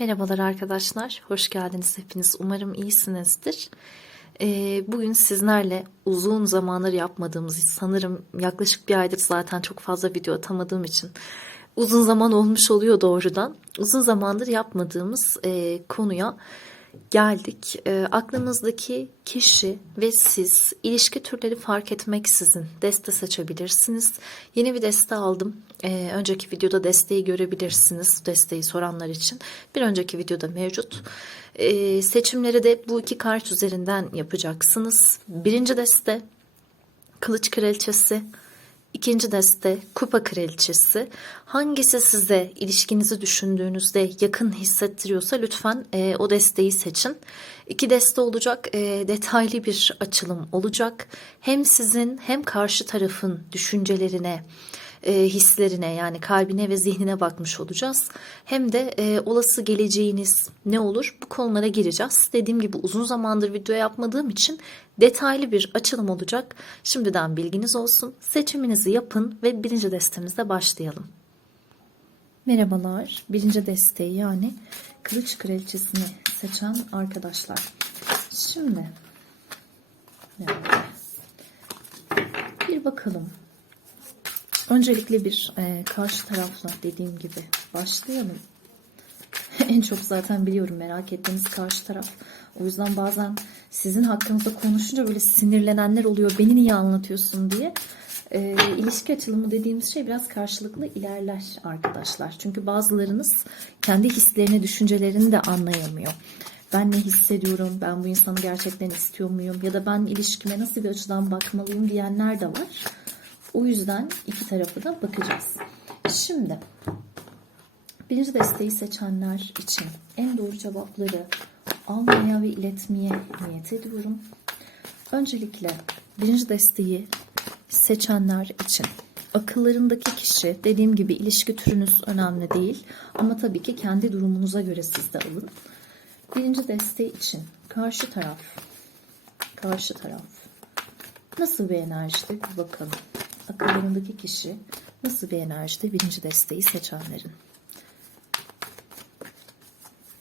Merhabalar arkadaşlar, hoş geldiniz hepiniz. Umarım iyisinizdir. Bugün sizlerle uzun zamandır yapmadığımız, sanırım yaklaşık bir aydır zaten çok fazla video atamadığım için uzun zaman olmuş oluyor doğrudan. Uzun zamandır yapmadığımız konuya geldik. Aklınızdaki kişi ve siz ilişki türleri fark etmeksizin deste seçebilirsiniz. Yeni bir deste aldım. Önceki videoda desteği görebilirsiniz. Desteği soranlar için. Bir önceki videoda mevcut. Seçimleri de bu iki kart üzerinden yapacaksınız. Birinci deste Kılıç Kraliçesi. İkinci deste Kupa Kraliçesi. Hangisi size ilişkinizi düşündüğünüzde yakın hissettiriyorsa lütfen o desteği seçin. İki deste olacak, detaylı bir açılım olacak. Hem sizin hem karşı tarafın düşüncelerine, hislerine, yani kalbine ve zihnine bakmış olacağız. Hem de olası geleceğiniz ne olur, bu konulara gireceğiz. Dediğim gibi uzun zamandır video yapmadığım için detaylı bir açılım olacak. Şimdiden bilginiz olsun. Seçiminizi yapın ve birinci destemizle başlayalım. Merhabalar. Birinci desteği, yani Kılıç Kraliçesini seçen arkadaşlar. Şimdi bir bakalım. Öncelikle bir karşı tarafla, dediğim gibi, başlayalım. En çok zaten biliyorum merak ettiğiniz karşı taraf. O yüzden bazen sizin hakkınızda konuşunca böyle sinirlenenler oluyor. Beni niye anlatıyorsun diye. İlişki açılımı dediğimiz şey biraz karşılıklı ilerler arkadaşlar. Çünkü bazılarınız kendi hislerini, düşüncelerini de anlayamıyor. Ben ne hissediyorum, ben bu insanı gerçekten istiyor muyum, ya da ben ilişkime nasıl bir açıdan bakmalıyım diyenler de var. O yüzden iki tarafı da bakacağız. Şimdi birinci desteği seçenler için en doğru cevapları almaya ve iletmeye niyet ediyorum. Öncelikle birinci desteği seçenler için akıllarındaki kişi, dediğim gibi ilişki türünüz önemli değil. Ama tabii ki kendi durumunuza göre siz de alın. Birinci desteği için karşı taraf nasıl bir enerjide bir bakalım. Akıllarındaki kişi nasıl bir enerjide birinci desteği seçenlerin.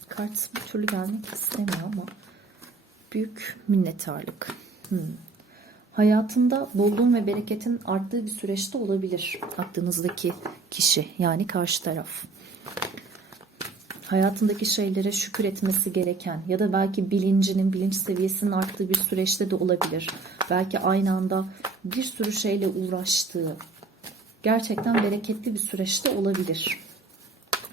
Kart bir türlü gelmek istemiyor ama büyük minnettarlık. Hayatında bolluğun ve bereketin arttığı bir süreçte olabilir aklınızdaki kişi, yani karşı taraf. Hayatındaki şeylere şükür etmesi gereken ya da belki bilinç seviyesinin arttığı bir süreçte de olabilir. Belki aynı anda bir sürü şeyle uğraştığı, gerçekten bereketli bir süreçte olabilir.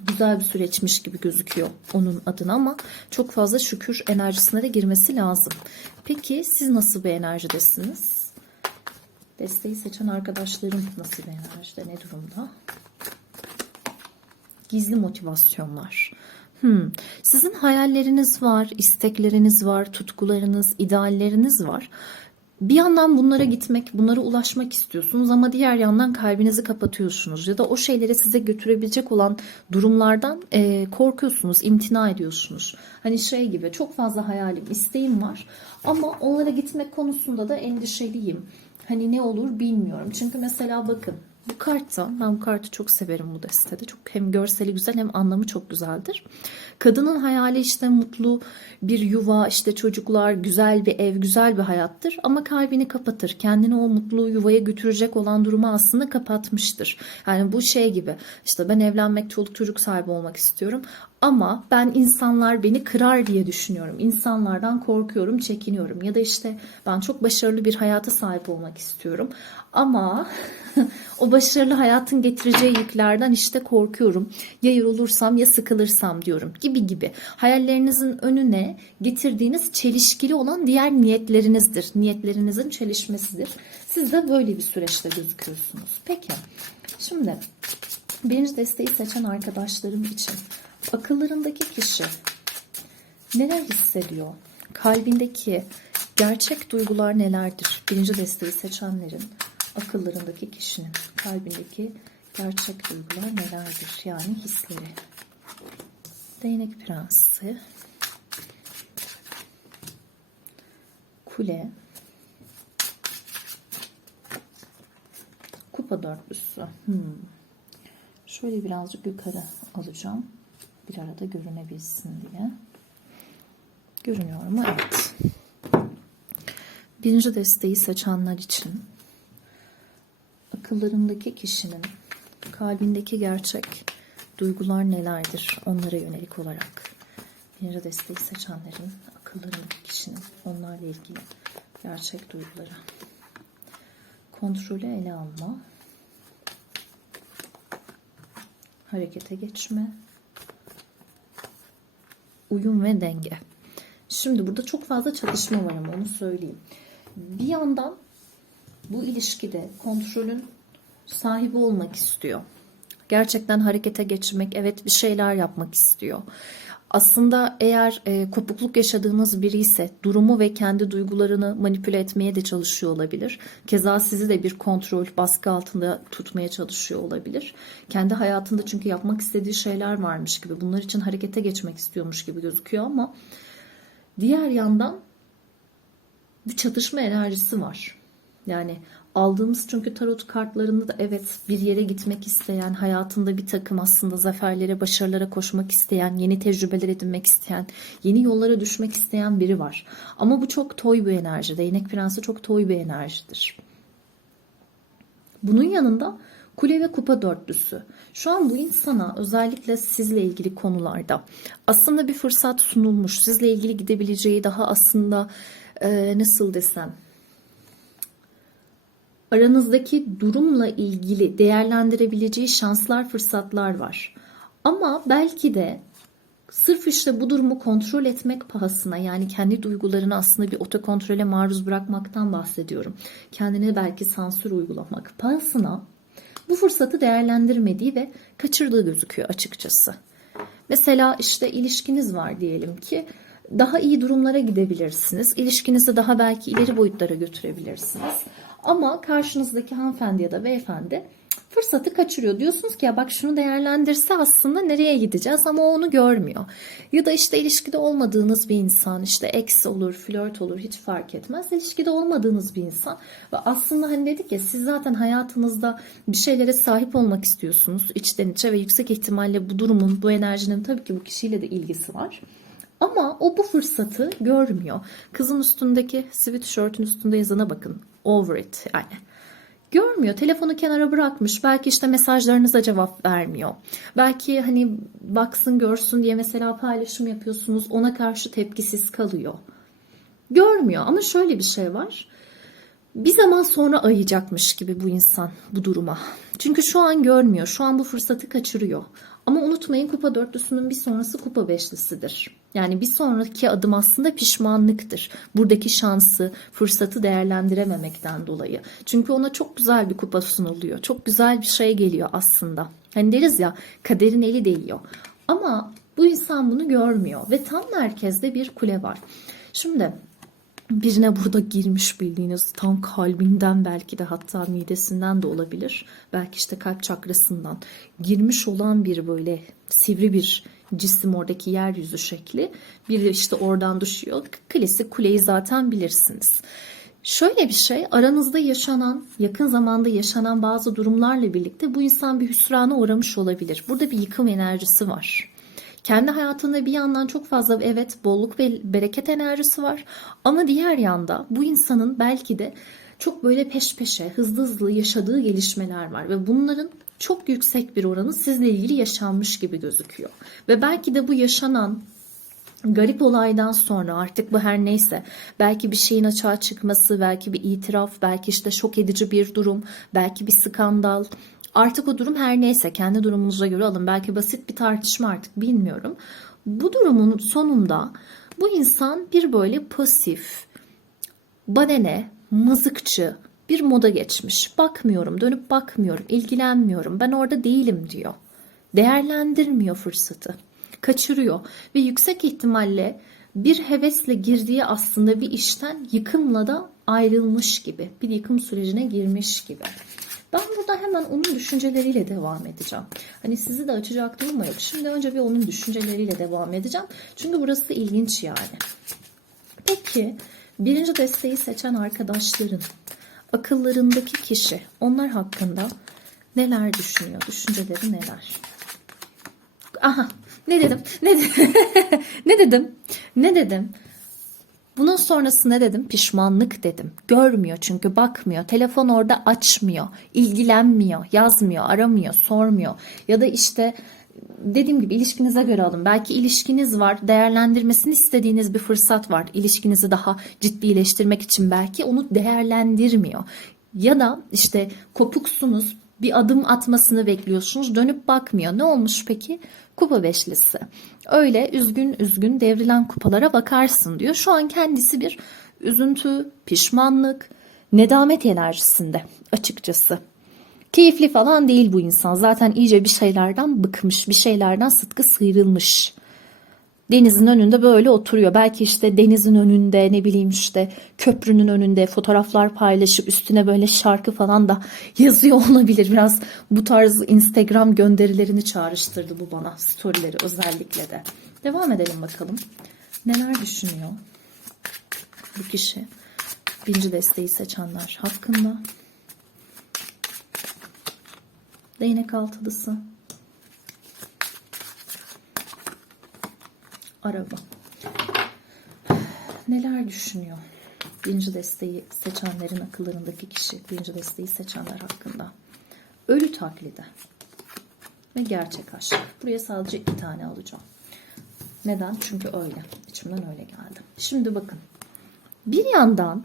Güzel bir süreçmiş gibi gözüküyor onun adına ama çok fazla şükür enerjisine de girmesi lazım. Peki siz nasıl bir enerjidesiniz? Desteği seçen arkadaşlarım nasıl bir enerjide, ne durumda? Gizli motivasyonlar. Sizin hayalleriniz var, istekleriniz var, tutkularınız, idealleriniz var. Bir yandan bunlara gitmek, bunlara ulaşmak istiyorsunuz ama diğer yandan kalbinizi kapatıyorsunuz. Ya da o şeyleri size götürebilecek olan durumlardan korkuyorsunuz, imtina ediyorsunuz. Hani şey gibi, çok fazla hayalim, isteğim var ama onlara gitmek konusunda da endişeliyim. Hani ne olur bilmiyorum. Çünkü mesela bakın, bu kartta, ben bu kartı çok severim bu destede. Çok hem görseli güzel hem anlamı çok güzeldir. Kadının hayali işte mutlu bir yuva, işte çocuklar, güzel bir ev, güzel bir hayattır. Ama kalbini kapatır. Kendini o mutlu yuvaya götürecek olan durumu aslında kapatmıştır. Yani bu şey gibi, işte ben evlenmek, çoluk çocuk sahibi olmak istiyorum. Ama ben insanlar beni kırar diye düşünüyorum. İnsanlardan korkuyorum, çekiniyorum. Ya da işte ben çok başarılı bir hayata sahip olmak istiyorum. Ama o başarılı hayatın getireceği yüklerden işte korkuyorum. Ya yorulursam ya sıkılırsam diyorum, gibi. Hayallerinizin önüne getirdiğiniz çelişkili olan diğer niyetlerinizdir. Niyetlerinizin çelişmesidir. Siz de böyle bir süreçte gözüküyorsunuz. Peki, şimdi birinci desteği seçen arkadaşlarım için akıllarındaki kişi neler hissediyor? Kalbindeki gerçek duygular nelerdir? Birinci desteği seçenlerin akıllarındaki kişinin kalbindeki gerçek duygular nelerdir? Yani hisleri. Değnek Prensi, Kule, Kupa Dörtlüsü. Şöyle birazcık yukarı alacağım. bir arada görünebilsin diye. Görünüyor mu? Evet. Birinci desteği seçenler için akıllarındaki kişinin kalbindeki gerçek duygular nelerdir? Onlara yönelik olarak birinci desteği seçenlerin akıllarındaki kişinin onlarla ilgili gerçek duyguları. Kontrolü ele alma, harekete geçme, uyum ve denge. Şimdi burada çok fazla çatışma var ama onu söyleyeyim. Bir yandan bu ilişkide kontrolün sahibi olmak istiyor. Gerçekten harekete geçmek, evet bir şeyler yapmak istiyor. Aslında eğer kopukluk yaşadığınız biri ise durumu ve kendi duygularını manipüle etmeye de çalışıyor olabilir. Keza sizi de bir kontrol, baskı altında tutmaya çalışıyor olabilir. Kendi hayatında çünkü yapmak istediği şeyler varmış gibi, bunlar için harekete geçmek istiyormuş gibi gözüküyor ama diğer yandan bir çatışma enerjisi var. Yani aldığımız çünkü tarot kartlarında da evet bir yere gitmek isteyen, hayatında bir takım aslında zaferlere, başarılara koşmak isteyen, yeni tecrübeler edinmek isteyen, yeni yollara düşmek isteyen biri var. Ama bu çok toy bir enerji. Değnek Prensi çok toy bir enerjidir. Bunun yanında Kule ve Kupa dörtlüsü. Şu an bu insana özellikle sizle ilgili konularda aslında bir fırsat sunulmuş. Sizle ilgili gidebileceği daha aslında nasıl desem, aranızdaki durumla ilgili değerlendirebileceği şanslar, fırsatlar var. Ama belki de sırf işte bu durumu kontrol etmek pahasına, yani kendi duygularını aslında bir otokontrole maruz bırakmaktan bahsediyorum. Kendine belki sansür uygulamak pahasına bu fırsatı değerlendirmediği ve kaçırdığı gözüküyor açıkçası. Mesela işte ilişkiniz var diyelim ki, daha iyi durumlara gidebilirsiniz. İlişkinizi daha belki ileri boyutlara götürebilirsiniz. Ama karşınızdaki hanımefendi ya da beyefendi fırsatı kaçırıyor. Diyorsunuz ki ya bak şunu değerlendirse aslında nereye gideceğiz, ama o onu görmüyor. Ya da işte ilişkide olmadığınız bir insan, işte ex olur, flört olur, hiç fark etmez. İlişkide olmadığınız bir insan ve aslında hani dedik ya, siz zaten hayatınızda bir şeylere sahip olmak istiyorsunuz içten içe ve yüksek ihtimalle bu durumun, bu enerjinin tabii ki bu kişiyle de ilgisi var. Ama o bu fırsatı görmüyor. Kızın üstündeki sweatshirt'ün üstünde yazana bakın. Over it yani. Görmüyor. Telefonu kenara bırakmış. Belki işte mesajlarınıza cevap vermiyor. Belki hani baksın görsün diye mesela paylaşım yapıyorsunuz. Ona karşı tepkisiz kalıyor. Görmüyor ama şöyle bir şey var. Bir zaman sonra ayacakmış gibi bu insan bu duruma. Çünkü şu an görmüyor. Şu an bu fırsatı kaçırıyor. Ama unutmayın, kupa dörtlüsünün bir sonrası kupa beşlisidir. Yani bir sonraki adım aslında pişmanlıktır. Buradaki şansı, fırsatı değerlendirememekten dolayı. Çünkü ona çok güzel bir kupa sunuluyor. Çok güzel bir şey geliyor aslında. Hani deriz ya, kaderin eli değiyor. Ama bu insan bunu görmüyor ve tam merkezde bir kule var. Şimdi birine burada girmiş, bildiğiniz tam kalbinden, belki de hatta midesinden de olabilir. Belki işte kalp çakrasından girmiş olan bir böyle sivri bir cisim, oradaki yeryüzü şekli. Biri işte oradan düşüyor. Klasik kuleyi zaten bilirsiniz. Şöyle bir şey, aranızda yaşanan, yakın zamanda yaşanan bazı durumlarla birlikte bu insan bir hüsrana uğramış olabilir. Burada bir yıkım enerjisi var. Kendi hayatında bir yandan çok fazla evet bolluk ve bereket enerjisi var. Ama diğer yanda bu insanın belki de çok böyle peş peşe hızlı hızlı yaşadığı gelişmeler var. Ve bunların çok yüksek bir oranı sizle ilgili yaşanmış gibi gözüküyor. Ve belki de bu yaşanan garip olaydan sonra, artık bu her neyse, belki bir şeyin açığa çıkması, belki bir itiraf, belki işte şok edici bir durum, belki bir skandal. Artık o durum her neyse, kendi durumunuza göre alın. Belki basit bir tartışma, artık bilmiyorum. Bu durumun sonunda bu insan bir böyle pasif, badene, mızıkçı bir moda geçmiş. Bakmıyorum, dönüp bakmıyorum, ilgilenmiyorum, ben orada değilim diyor. Değerlendirmiyor fırsatı. Kaçırıyor ve yüksek ihtimalle bir hevesle girdiği aslında bir işten yıkımla da ayrılmış gibi, bir yıkım sürecine girmiş gibi. Ben burada hemen onun düşünceleriyle devam edeceğim. Hani sizi de açacak durma yok. Şimdi önce bir onun düşünceleriyle devam edeceğim. Çünkü burası ilginç yani. Peki birinci desteği seçen arkadaşların akıllarındaki kişi, onlar hakkında neler düşünüyor? Düşünceleri neler? Aha, Ne dedim? Ne dedim? Ne dedim? Ne dedim? Bunun sonrası ne dedim? Pişmanlık dedim. Görmüyor çünkü bakmıyor. Telefon orada açmıyor. İlgilenmiyor. Yazmıyor. Aramıyor. Sormuyor. Ya da işte dediğim gibi ilişkinize göre alın. Belki ilişkiniz var. Değerlendirmesini istediğiniz bir fırsat var. İlişkinizi daha ciddileştirmek için belki onu değerlendirmiyor. Ya da işte kopuksunuz. Bir adım atmasını bekliyorsunuz. Dönüp bakmıyor. Ne olmuş peki? Kupa beşlisi. Öyle üzgün üzgün devrilen kupalara bakarsın diyor. Şu an kendisi bir üzüntü, pişmanlık, nedamet enerjisinde açıkçası. Keyifli falan değil bu insan. Zaten iyice bir şeylerden bıkmış, bir şeylerden sıtkı sıyrılmış. Denizin önünde böyle oturuyor. Belki işte denizin önünde, ne bileyim işte köprünün önünde fotoğraflar paylaşıp üstüne böyle şarkı falan da yazıyor olabilir. Biraz bu tarz Instagram gönderilerini çağrıştırdı bu bana. Storyleri özellikle de. Devam edelim bakalım. Neler düşünüyor bu kişi? Birinci desteği seçenler hakkında. Değnek altılısı. Araba. Neler düşünüyor? Birinci desteği seçenlerin akıllarındaki kişi, birinci desteği seçenler hakkında. Ölü taklidi ve gerçek aşk. Buraya sadece 2 tane alacağım. Neden? Çünkü öyle. İçimden öyle geldi. Şimdi bakın. Bir yandan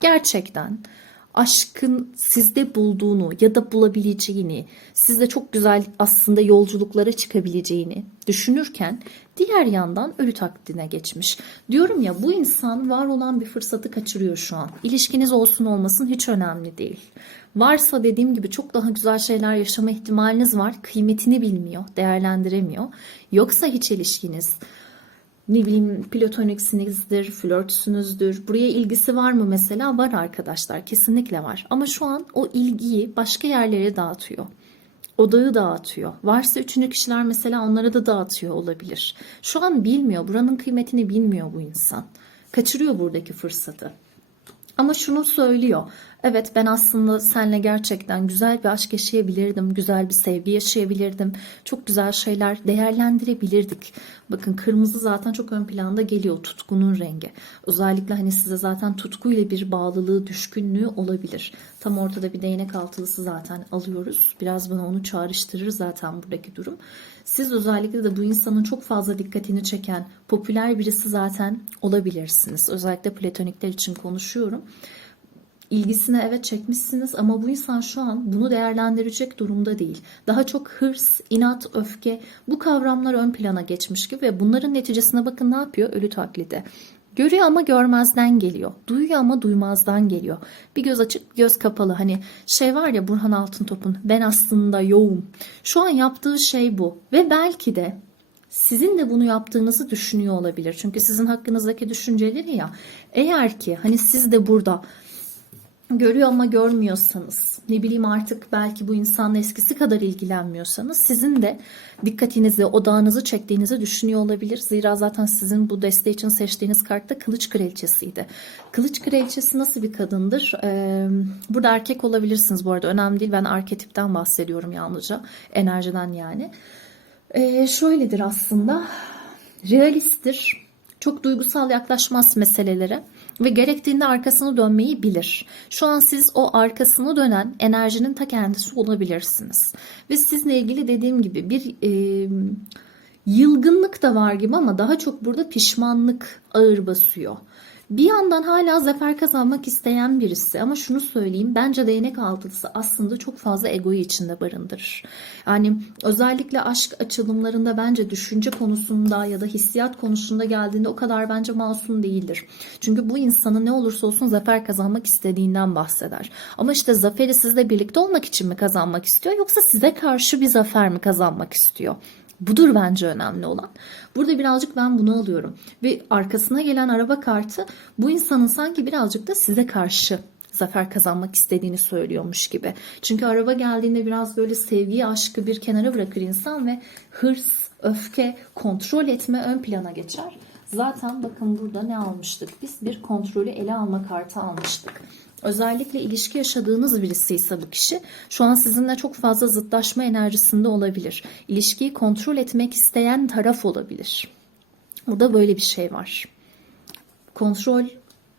gerçekten aşkın sizde bulduğunu ya da bulabileceğini, sizde çok güzel aslında yolculuklara çıkabileceğini düşünürken diğer yandan ölü taklidine geçmiş. Diyorum ya, bu insan var olan bir fırsatı kaçırıyor şu an. İlişkiniz olsun olmasın hiç önemli değil. Varsa dediğim gibi çok daha güzel şeyler yaşama ihtimaliniz var. Kıymetini bilmiyor, değerlendiremiyor. Yoksa hiç ilişkiniz, ne bileyim platoniksinizdir, flörtsünüzdür. Buraya ilgisi var mı mesela? Var arkadaşlar, kesinlikle var. Ama şu an o ilgiyi başka yerlere dağıtıyor. Odağı dağıtıyor. Varsa üçüncü kişiler mesela onlara da dağıtıyor olabilir. Şu an bilmiyor, buranın kıymetini bilmiyor bu insan. Kaçırıyor buradaki fırsatı. Ama şunu söylüyor. Evet, ben aslında seninle gerçekten güzel bir aşk yaşayabilirdim. Güzel bir sevgi yaşayabilirdim. Çok güzel şeyler değerlendirebilirdik. Bakın kırmızı zaten çok ön planda geliyor. Tutkunun rengi. Özellikle hani size zaten tutkuyla bir bağlılığı, düşkünlüğü olabilir. Tam ortada bir değnek altılısı zaten alıyoruz. Biraz bana onu çağrıştırır zaten buradaki durum. Siz özellikle de bu insanın çok fazla dikkatini çeken popüler birisi zaten olabilirsiniz. Özellikle platonikler için konuşuyorum. İlgisine evet çekmişsiniz ama bu insan şu an bunu değerlendirecek durumda değil. Daha çok hırs, inat, öfke, bu kavramlar ön plana geçmiş gibi ve bunların neticesine bakın ne yapıyor? Ölü taklidi. Görüyor ama görmezden geliyor. Duyuyor ama duymazdan geliyor. Bir göz açık, bir göz kapalı. Hani şey var ya Burhan Altıntop'un, ben aslında yoğum. Şu an yaptığı şey bu. Ve belki de sizin de bunu yaptığınızı düşünüyor olabilir. Çünkü sizin hakkınızdaki düşünceleri ya. Eğer ki hani siz de burada görüyor ama görmüyorsanız, ne bileyim artık belki bu insanla eskisi kadar ilgilenmiyorsanız, sizin de dikkatinizi, odağınızı çektiğinizi düşünüyor olabilir. Zira zaten sizin bu desteği için seçtiğiniz kart da Kılıç Kraliçesi'ydi. Kılıç Kraliçesi nasıl bir kadındır? Burada erkek olabilirsiniz bu arada, önemli değil. Ben arketipten bahsediyorum yalnızca, enerjiden yani. Şöyledir aslında, realisttir. Çok duygusal yaklaşmaz meselelere ve gerektiğinde arkasını dönmeyi bilir. Şu an siz o arkasını dönen enerjinin ta kendisi olabilirsiniz. Ve sizinle ilgili dediğim gibi bir yılgınlık da var gibi ama daha çok burada pişmanlık ağır basıyor. Bir yandan hala zafer kazanmak isteyen birisi ama şunu söyleyeyim, bence değnek altılısı aslında çok fazla egoyu içinde barındırır. Yani özellikle aşk açılımlarında bence düşünce konusunda ya da hissiyat konusunda geldiğinde o kadar bence masum değildir. Çünkü bu insanın ne olursa olsun zafer kazanmak istediğinden bahseder. Ama işte zaferi sizle birlikte olmak için mi kazanmak istiyor, yoksa size karşı bir zafer mi kazanmak istiyor? Budur bence önemli olan. Burada birazcık ben bunu alıyorum. Ve arkasına gelen araba kartı bu insanın sanki birazcık da size karşı zafer kazanmak istediğini söylüyormuş gibi. Çünkü araba geldiğinde biraz böyle sevgiyi, aşkı bir kenara bırakır insan ve hırs, öfke, kontrol etme ön plana geçer. Zaten bakın burada ne almıştık? Biz bir kontrolü ele alma kartı almıştık. Özellikle ilişki yaşadığınız birisi ise bu kişi şu an sizinle çok fazla zıtlaşma enerjisinde olabilir. İlişkiyi kontrol etmek isteyen taraf olabilir. Burada böyle bir şey var. Kontrol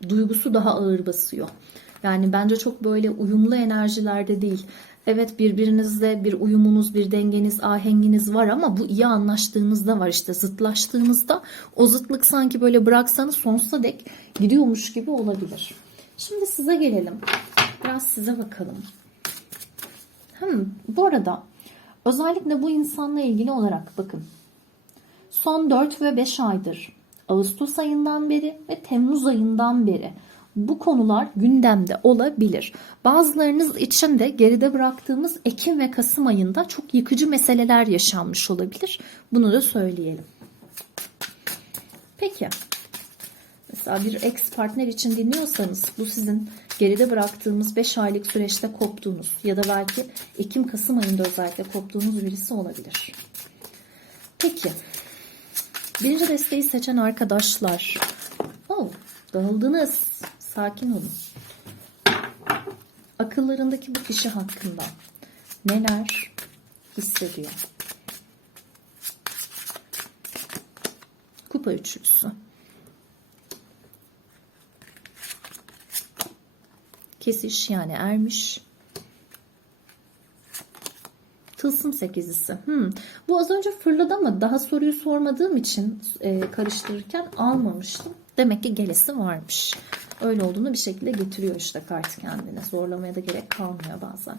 duygusu daha ağır basıyor. Yani bence çok böyle uyumlu enerjilerde değil. Evet, birbirinizle bir uyumunuz, bir dengeniz, ahenginiz var ama bu iyi anlaştığınızda var. İşte zıtlaştığınızda o zıtlık sanki böyle bıraksanız sonsuza dek gidiyormuş gibi olabilir. Şimdi size gelelim. Biraz size bakalım. Bu arada özellikle bu insanla ilgili olarak bakın. Son 4 ve 5 aydır, Ağustos ayından beri ve Temmuz ayından beri bu konular gündemde olabilir. Bazılarınız için de geride bıraktığımız Ekim ve Kasım ayında çok yıkıcı meseleler yaşanmış olabilir. Bunu da söyleyelim. Peki. Mesela bir ex partner için dinliyorsanız bu sizin geride bıraktığımız 5 aylık süreçte koptuğunuz ya da belki Ekim-Kasım ayında özellikle koptuğunuz birisi olabilir. Peki. Birinci desteği seçen arkadaşlar. Dağıldınız. Sakin olun. Akıllarındaki bu kişi hakkında neler hissediyor? Kupa üçlüsü. Kesiş yani ermiş. Tılsım sekizlisi. Bu az önce fırladı ama daha soruyu sormadığım için karıştırırken almamıştım. Demek ki gelesi varmış. Öyle olduğunu bir şekilde getiriyor işte kart kendine. Zorlamaya da gerek kalmıyor bazen.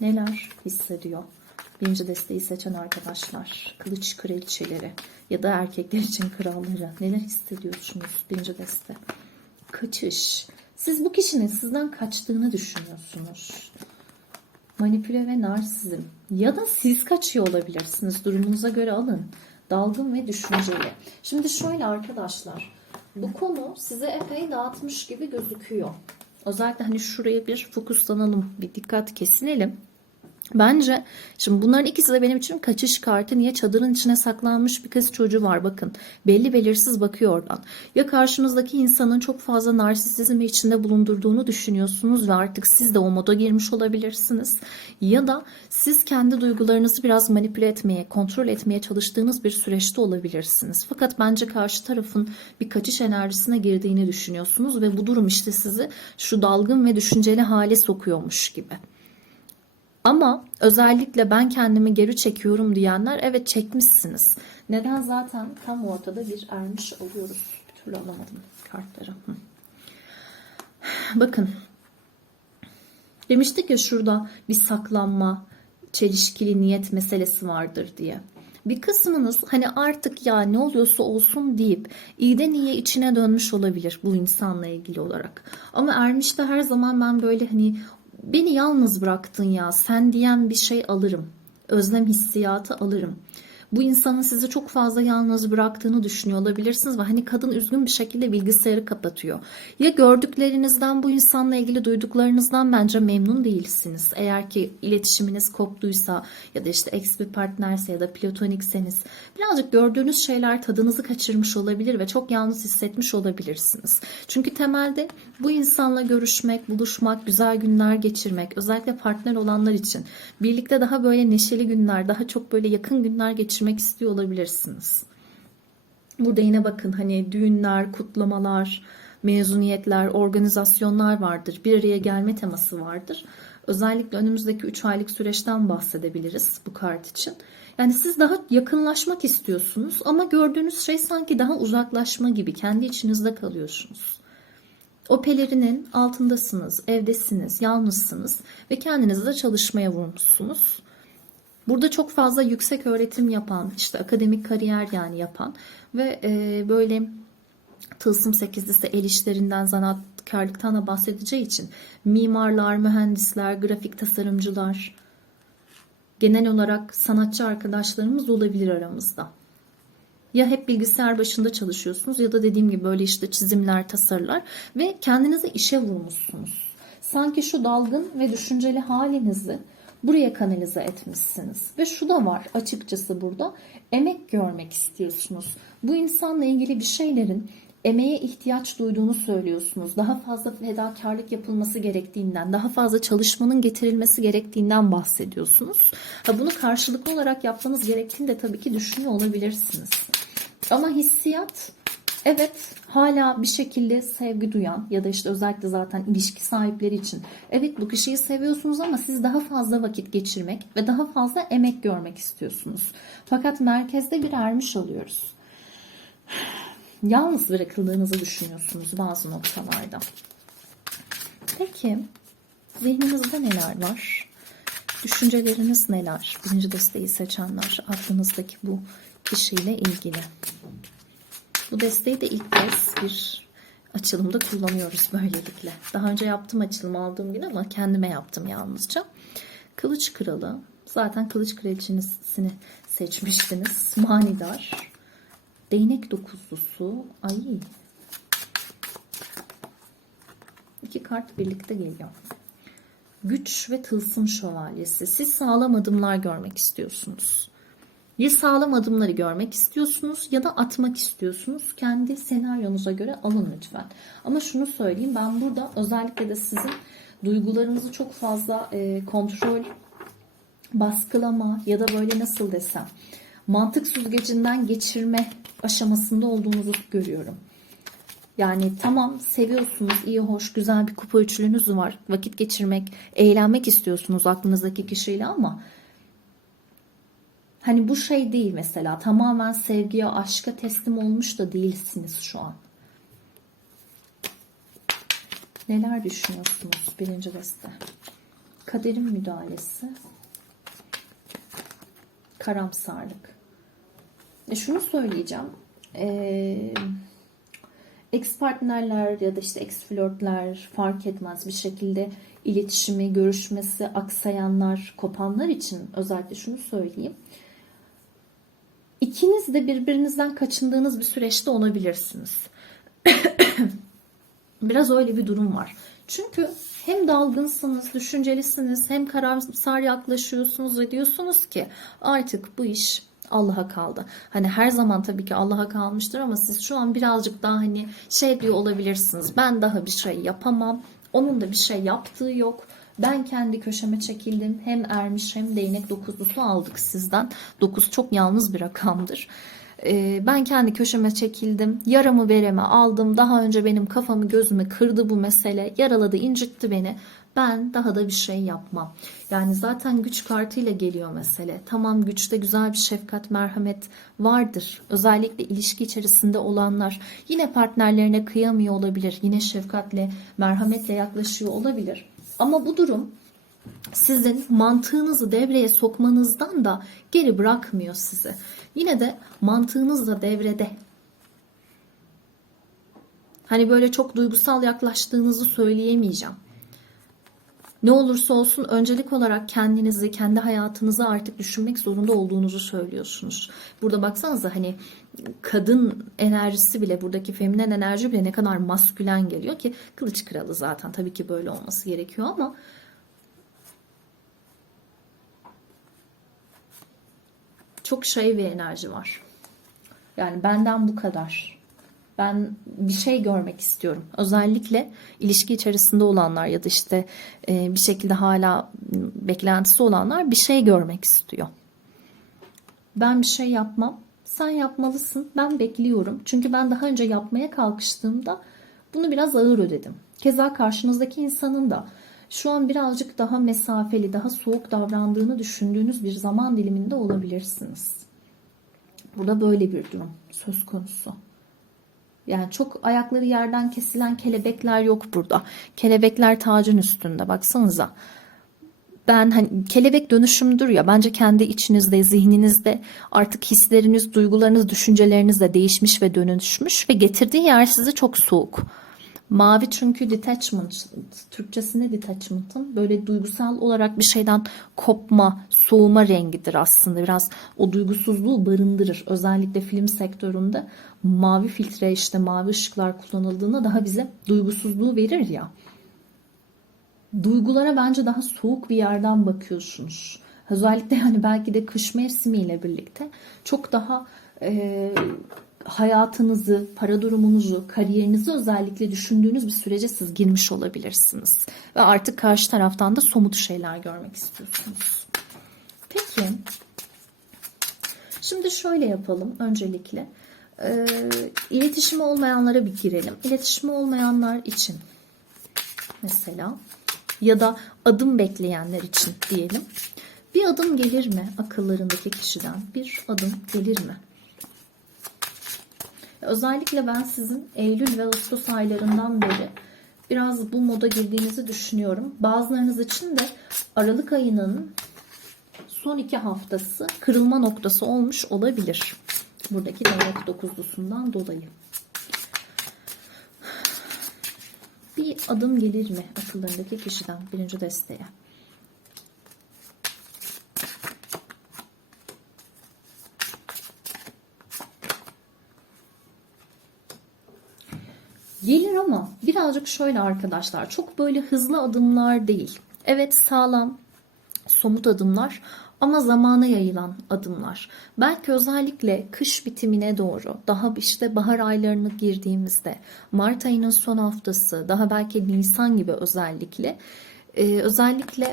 Neler hissediyor? Birinci desteği seçen arkadaşlar. Kılıç kraliçeleri ya da erkekler için kralları. Neler hissediyorsunuz birinci deste? Kaçış. Siz bu kişinin sizden kaçtığını düşünüyorsunuz. Manipüle ve narsizm. Ya da siz kaçıyor olabilirsiniz. Durumunuza göre alın. Dalgın ve düşünceli. Şimdi şöyle arkadaşlar. Bu konu size epey dağıtmış gibi gözüküyor. Özellikle hani şuraya bir fokuslanalım. Bir dikkat kesinelim. Bence şimdi bunların ikisi de benim için kaçış kartı. Niye? Çadırın içine saklanmış bir kız çocuğu var bakın. Belli belirsiz bakıyor oradan. Ya karşınızdaki insanın çok fazla narsisizmi içinde bulundurduğunu düşünüyorsunuz ve artık siz de o moda girmiş olabilirsiniz. Ya da siz kendi duygularınızı biraz manipüle etmeye, kontrol etmeye çalıştığınız bir süreçte olabilirsiniz. Fakat bence karşı tarafın bir kaçış enerjisine girdiğini düşünüyorsunuz ve bu durum işte sizi şu dalgın ve düşünceli hale sokuyormuş gibi. Ama özellikle ben kendimi geri çekiyorum diyenler evet çekmişsiniz. Neden? Zaten tam ortada bir ermiş oluyoruz. Bir türlü alamadım kartları. Bakın. Demiştik ya şurada bir saklanma, çelişkili niyet meselesi vardır diye. Bir kısmınız hani artık ya ne oluyorsa olsun deyip iyiden iyiye içine dönmüş olabilir bu insanla ilgili olarak. Ama ermişte her zaman ben böyle hani beni yalnız bıraktın ya sen diyen bir şey alırım. Özlem hissiyatı alırım. Bu insanın sizi çok fazla yalnız bıraktığını düşünüyor olabilirsiniz ve hani kadın üzgün bir şekilde bilgisayarı kapatıyor. Ya gördüklerinizden bu insanla ilgili duyduklarınızdan bence memnun değilsiniz. Eğer ki iletişiminiz koptuysa ya da işte ex bir partnerse ya da platonikseniz birazcık gördüğünüz şeyler tadınızı kaçırmış olabilir ve çok yalnız hissetmiş olabilirsiniz. Çünkü temelde bu insanla görüşmek, buluşmak, güzel günler geçirmek özellikle partner olanlar için birlikte daha böyle neşeli günler, daha çok böyle yakın günler geçirmek istiyor olabilirsiniz. Burada yine bakın hani düğünler, kutlamalar, mezuniyetler, organizasyonlar vardır. Bir araya gelme teması vardır. Özellikle önümüzdeki 3 aylık süreçten bahsedebiliriz bu kart için. Yani siz daha yakınlaşmak istiyorsunuz ama gördüğünüz şey sanki daha uzaklaşma gibi kendi içinizde kalıyorsunuz. O pelerinin altındasınız, evdesiniz, yalnızsınız ve kendinizi de çalışmaya vurmuşsunuz. Burada çok fazla yüksek öğretim yapan, işte akademik kariyer yani yapan ve böyle tılsım sekizlisi el işlerinden, zanaatkarlıktan da bahsedeceği için mimarlar, mühendisler, grafik tasarımcılar, genel olarak sanatçı arkadaşlarımız olabilir aramızda. Ya hep bilgisayar başında çalışıyorsunuz ya da dediğim gibi böyle işte çizimler, tasarılar ve kendinizi işe vurmuşsunuz. Sanki şu dalgın ve düşünceli halinizi buraya kanalize etmişsiniz. Ve şu da var açıkçası burada. Emek görmek istiyorsunuz. Bu insanla ilgili bir şeylerin emeğe ihtiyaç duyduğunu söylüyorsunuz. Daha fazla fedakarlık yapılması gerektiğinden, daha fazla çalışmanın getirilmesi gerektiğinden bahsediyorsunuz. Bunu karşılıklı olarak yapmanız gerektiğini de tabii ki düşünüyor olabilirsiniz. Ama hissiyat, evet, hala bir şekilde sevgi duyan ya da işte özellikle zaten ilişki sahipleri için evet bu kişiyi seviyorsunuz ama siz daha fazla vakit geçirmek ve daha fazla emek görmek istiyorsunuz. Fakat merkezde bir ermiş alıyoruz. Yalnız bırakıldığınızı düşünüyorsunuz bazı noktalarda. Peki zihninizde neler var? Düşünceleriniz neler? Birinci desteği seçenler, aklınızdaki bu kişiyle ilgili. Bu desteği de ilk kez bir açılımda kullanıyoruz böylelikle. Daha önce yaptım açılım aldığım gün ama kendime yaptım yalnızca. Kılıç Kralı. Zaten Kılıç Kraliçesini seçmiştiniz. Manidar. Değnek dokuzlusu. Ay. İki kart birlikte geliyor. Güç ve Tılsım Şövalyesi. Siz sağlam adımlar görmek istiyorsunuz. Ya sağlam adımları görmek istiyorsunuz ya da atmak istiyorsunuz. Kendi senaryonuza göre alın lütfen. Ama şunu söyleyeyim, ben burada özellikle de sizin duygularınızı çok fazla kontrol, baskılama ya da böyle nasıl desem mantık süzgecinden geçirme aşamasında olduğunuzu görüyorum. Yani tamam, seviyorsunuz, iyi hoş güzel bir kupa üçlünüz var. Vakit geçirmek, eğlenmek istiyorsunuz aklınızdaki kişiyle ama hani bu şey değil mesela, tamamen sevgiye, aşka teslim olmuş da değilsiniz şu an. Neler düşünüyorsunuz birinci deste? Kaderin müdahalesi. Karamsarlık. Şunu söyleyeceğim. Ex partnerler ya da işte ex flörtler fark etmez, bir şekilde iletişimi, görüşmesi aksayanlar, kopanlar için özellikle şunu söyleyeyim. İkiniz de birbirinizden kaçındığınız bir süreçte olabilirsiniz. Biraz öyle bir durum var. Çünkü hem dalgınsınız, düşüncelisiniz, hem karamsar yaklaşıyorsunuz ve diyorsunuz ki artık bu iş Allah'a kaldı. Hani her zaman tabii ki Allah'a kalmıştır ama siz şu an birazcık daha hani şey diyor olabilirsiniz. Ben daha bir şey yapamam. Onun da bir şey yaptığı yok. Ben kendi köşeme çekildim. Hem ermiş hem değnek dokuzlusu aldık sizden. 9 çok yalnız bir rakamdır. Ben kendi köşeme çekildim. Yaramı vereme aldım. Daha önce benim kafamı gözümü kırdı bu mesele. Yaraladı, incitti beni. Ben daha da bir şey yapmam. Yani zaten güç kartıyla geliyor mesele. Tamam, güçte güzel bir şefkat, merhamet vardır. Özellikle ilişki içerisinde olanlar yine partnerlerine kıyamıyor olabilir. Yine şefkatle, merhametle yaklaşıyor olabilir. Ama bu durum sizin mantığınızı devreye sokmanızdan da geri bırakmıyor sizi. Yine de mantığınız da devrede. Hani böyle çok duygusal yaklaştığınızı söyleyemeyeceğim. Ne olursa olsun öncelik olarak kendinizi, kendi hayatınızı artık düşünmek zorunda olduğunuzu söylüyorsunuz. Burada baksanıza hani kadın enerjisi bile, buradaki feminen enerji bile ne kadar maskülen geliyor ki Kılıç Kralı zaten tabii ki böyle olması gerekiyor ama çok şey bir enerji var. Yani benden bu kadar. Ben bir şey görmek istiyorum. Özellikle ilişki içerisinde olanlar ya da işte bir şekilde hala beklentisi olanlar bir şey görmek istiyor. Ben bir şey yapmam. Sen yapmalısın. Ben bekliyorum. Çünkü ben daha önce yapmaya kalkıştığımda bunu biraz ağır ödedim. Keza karşınızdaki insanın da şu an birazcık daha mesafeli, daha soğuk davrandığını düşündüğünüz bir zaman diliminde olabilirsiniz. Burada böyle bir durum söz konusu. Yani çok ayakları yerden kesilen kelebekler yok burada. Kelebekler tacın üstünde. Baksanıza. Ben hani kelebek dönüşümdür ya, bence kendi içinizde, zihninizde artık hisleriniz, duygularınız, düşünceleriniz de değişmiş ve dönüşmüş ve getirdiği yer sizi çok soğuk. Mavi çünkü detachment, Türkçesi ne detachment'ın? Böyle duygusal olarak bir şeyden kopma, soğuma rengidir aslında. Biraz o duygusuzluğu barındırır. Özellikle film sektöründe mavi filtre, işte mavi ışıklar kullanıldığında daha bize duygusuzluğu verir ya. Duygulara bence daha soğuk bir yerden bakıyorsunuz. Özellikle hani belki de kış mevsimiyle birlikte çok daha hayatınızı, para durumunuzu, kariyerinizi özellikle düşündüğünüz bir sürece siz girmiş olabilirsiniz. Ve artık karşı taraftan da somut şeyler görmek istiyorsunuz. Peki, şimdi şöyle yapalım öncelikle. İletişimi olmayanlara bir girelim. İletişimi olmayanlar için mesela ya da adım bekleyenler için diyelim. Bir adım gelir mi akıllarındaki kişiden? Bir adım gelir mi? Özellikle ben sizin Eylül ve Ağustos aylarından beri biraz bu moda girdiğinizi düşünüyorum. Bazılarınız için de Aralık ayının son 2 haftası kırılma noktası olmuş olabilir. Buradaki değnek dokuzlusundan dolayı. Bir adım gelir mi akıllarındaki kişiden birinci desteğe? Gelir ama birazcık şöyle arkadaşlar, çok böyle hızlı adımlar değil. Evet, sağlam, somut adımlar ama zamana yayılan adımlar. Belki özellikle kış bitimine doğru, daha işte bahar aylarını girdiğimizde, Mart ayının son haftası, daha belki Nisan gibi özellikle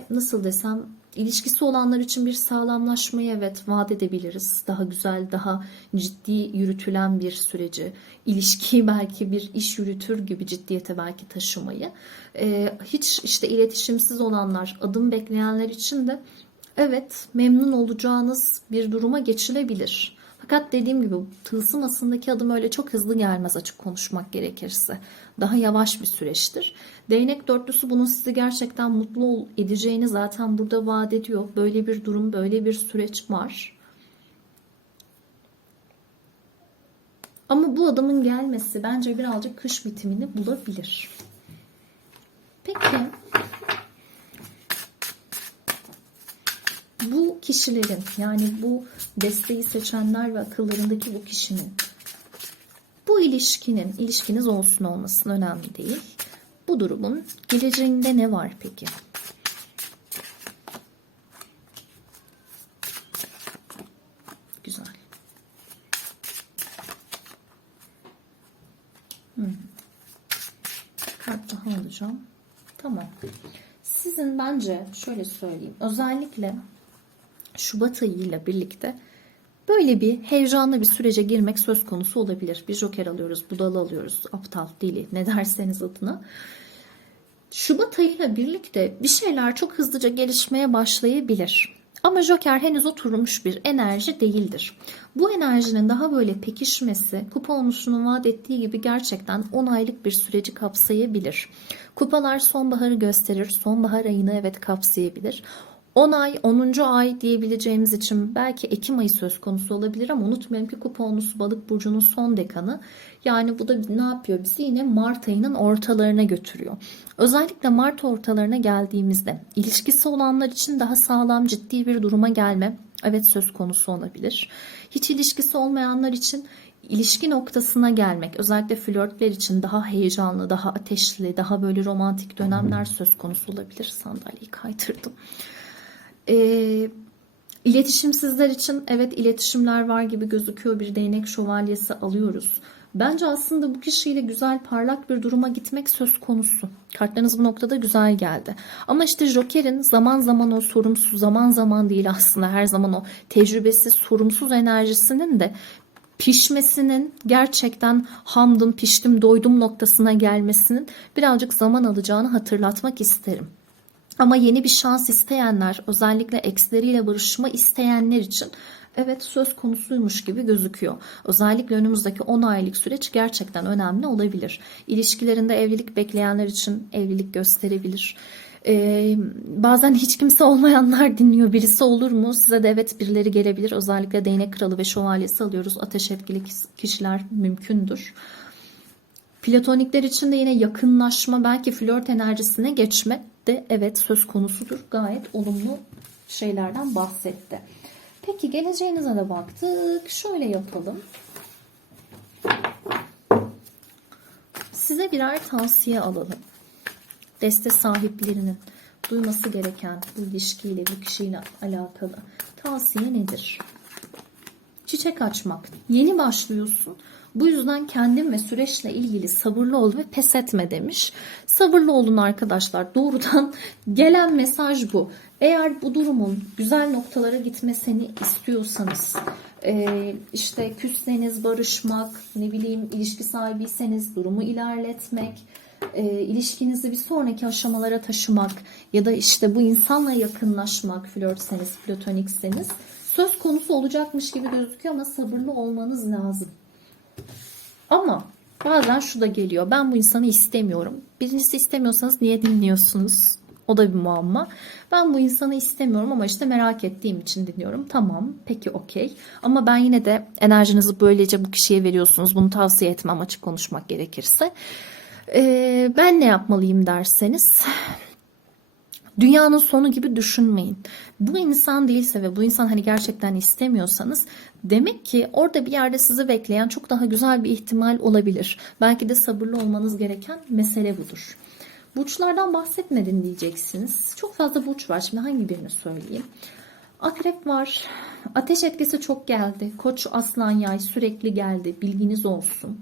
nasıl desem, ilişkisi olanlar için bir sağlamlaşmayı evet vaat edebiliriz. Daha güzel, daha ciddi yürütülen bir süreci, ilişkiyi belki bir iş yürütür gibi ciddiyete belki taşımayı. Hiç işte iletişimsiz olanlar, adım bekleyenler için de evet memnun olacağınız bir duruma geçilebilir. Fakat dediğim gibi tılsım aslındaki adım öyle çok hızlı gelmez açık konuşmak gerekirse. Daha yavaş bir süreçtir. Değnek dörtlüsü bunun sizi gerçekten mutlu edeceğini zaten burada vaat ediyor. Böyle bir durum, böyle bir süreç var. Ama bu adımın gelmesi bence birazcık kış bitimini bulabilir. Peki bu kişilerin, yani bu desteği seçenler ve akıllarındaki bu kişinin, bu ilişkiniz olsun olmasın önemli değil. Bu durumun geleceğinde ne var peki? Güzel. Kart daha alacağım. Tamam. Sizin bence şöyle söyleyeyim. Özellikle Şubat ayıyla birlikte böyle bir heyecanlı bir sürece girmek söz konusu olabilir. Bir joker alıyoruz, budala alıyoruz, aptal, deli, ne derseniz adına. Şubat ayıyla birlikte bir şeyler çok hızlıca gelişmeye başlayabilir. Ama joker henüz oturmuş bir enerji değildir. Bu enerjinin daha böyle pekişmesi, kupa olmuşunun vaat ettiği gibi gerçekten 10 aylık bir süreci kapsayabilir. Kupalar sonbaharı gösterir, sonbahar ayını evet kapsayabilir. 10 ay, 10. ay diyebileceğimiz için belki Ekim ayı söz konusu olabilir ama unutmayalım ki kupa onlusu balık burcunun son dekanı. Yani bu da ne yapıyor? Bizi yine Mart ayının ortalarına götürüyor. Özellikle Mart ortalarına geldiğimizde ilişkisi olanlar için daha sağlam, ciddi bir duruma gelme evet söz konusu olabilir. Hiç ilişkisi olmayanlar için ilişki noktasına gelmek, özellikle flörtler için daha heyecanlı, daha ateşli, daha böyle romantik dönemler söz konusu olabilir. Sandalyeyi kaydırdım. İletişimsizler için evet iletişimler var gibi gözüküyor, bir değnek şövalyesi alıyoruz. Bence aslında bu kişiyle güzel parlak bir duruma gitmek söz konusu. Kartlarınız bu noktada güzel geldi. Ama işte Joker'in zaman zaman o sorumsuz, zaman zaman değil aslında her zaman o tecrübesiz, sorumsuz enerjisinin de pişmesinin, gerçekten hamdım, piştim, doydum noktasına gelmesinin birazcık zaman alacağını hatırlatmak isterim. Ama yeni bir şans isteyenler, özellikle eksleriyle barışma isteyenler için evet söz konusuymuş gibi gözüküyor. Özellikle önümüzdeki 10 aylık süreç gerçekten önemli olabilir. İlişkilerinde evlilik bekleyenler için evlilik gösterebilir. Bazen hiç kimse olmayanlar dinliyor. Birisi olur mu? Size de evet birileri gelebilir. Özellikle değnek kralı ve şövalyesi alıyoruz. Ateş etkili kişiler mümkündür. Platonikler için de yine yakınlaşma, belki flört enerjisine geçme de evet söz konusudur. Gayet olumlu şeylerden bahsetti. Peki geleceğinize de baktık. Şöyle yapalım. Size birer tavsiye alalım. Deste sahiplerinin duyması gereken bu ilişkiyle, bu kişiyle alakalı tavsiye nedir? çiçek açmak. Yeni başlıyorsun. Bu yüzden kendin ve süreçle ilgili sabırlı ol ve pes etme demiş. Sabırlı olun arkadaşlar. Doğrudan gelen mesaj bu. Eğer bu durumun güzel noktalara gitmesini istiyorsanız, işte küsseniz barışmak, ne bileyim ilişki sahibiyseniz durumu ilerletmek, ilişkinizi bir sonraki aşamalara taşımak ya da işte bu insanla yakınlaşmak, flörtseniz, platonikseniz söz konusu olacakmış gibi gözüküyor ama sabırlı olmanız lazım. Ama bazen şu da geliyor. Ben bu insanı istemiyorum. Birincisi, istemiyorsanız niye dinliyorsunuz? O da bir muamma. Ben bu insanı istemiyorum ama işte merak ettiğim için dinliyorum. Tamam, peki, okey. Ama ben yine de enerjinizi böylece bu kişiye veriyorsunuz. Bunu tavsiye etmem, açık konuşmak gerekirse. Ben ne yapmalıyım derseniz, dünyanın sonu gibi düşünmeyin. Bu insan değilse ve bu insan hani gerçekten istemiyorsanız, demek ki orada bir yerde sizi bekleyen çok daha güzel bir ihtimal olabilir. Belki de sabırlı olmanız gereken mesele budur. Burçlardan bahsetmedin diyeceksiniz. Çok fazla burç var. Şimdi hangi birini söyleyeyim? Akrep var. Ateş etkisi çok geldi. Koç, Aslan, Yay sürekli geldi. Bilginiz olsun.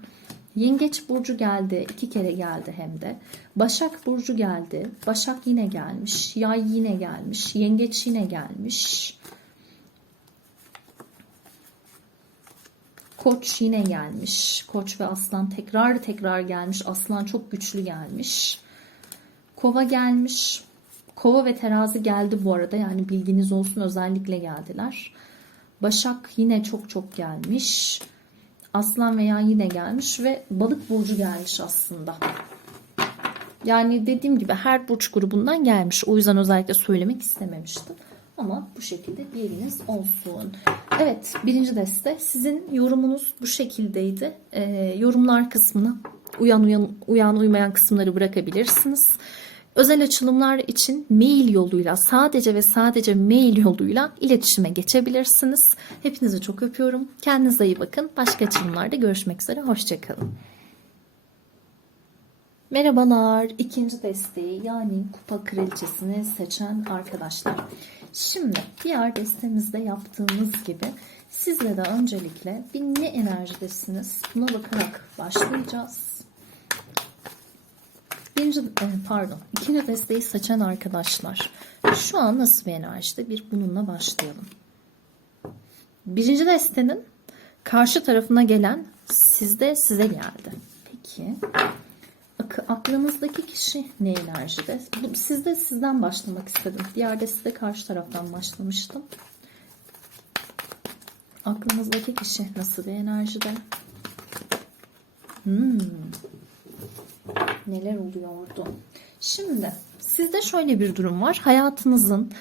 Yengeç burcu geldi. 2 kere geldi hem de. Başak burcu geldi. Başak yine gelmiş. Yay yine gelmiş. Yengeç yine gelmiş. Koç yine gelmiş. Koç ve Aslan tekrar gelmiş. Aslan çok güçlü gelmiş. Kova gelmiş. Kova ve Terazi geldi bu arada. Yani bilginiz olsun, özellikle geldiler. Başak yine çok gelmiş. Aslan veya yine gelmiş ve Balık burcu gelmiş aslında. Yani dediğim gibi her burç grubundan gelmiş. O yüzden özellikle söylemek istememiştim. Ama bu şekilde bilginiz olsun. Evet, birinci deste. Sizin yorumunuz bu şekildeydi. Yorumlar kısmına uyan uymayan kısımları bırakabilirsiniz. Özel açılımlar için mail yoluyla, sadece ve sadece mail yoluyla iletişime geçebilirsiniz. Hepinizi çok öpüyorum. Kendinize iyi bakın. Başka açılımlarda görüşmek üzere. Hoşçakalın. Merhabalar. İkinci desteği, yani kupa kraliçesini seçen arkadaşlar. Şimdi diğer destemizde yaptığımız gibi sizle de öncelikle bir ne enerjidesiniz buna bakarak başlayacağız. İkinci desteği seçen arkadaşlar şu an nasıl bir enerjide, bir bununla başlayalım. Birinci destenin karşı tarafına gelen size geldi. Peki aklınızdaki kişi ne enerjide? Sizden başlamak istedim. Diğer deste karşı taraftan başlamıştım. Aklınızdaki kişi nasıl bir enerjide? Neler oluyordu? Şimdi sizde şöyle bir durum var. Hayatınızın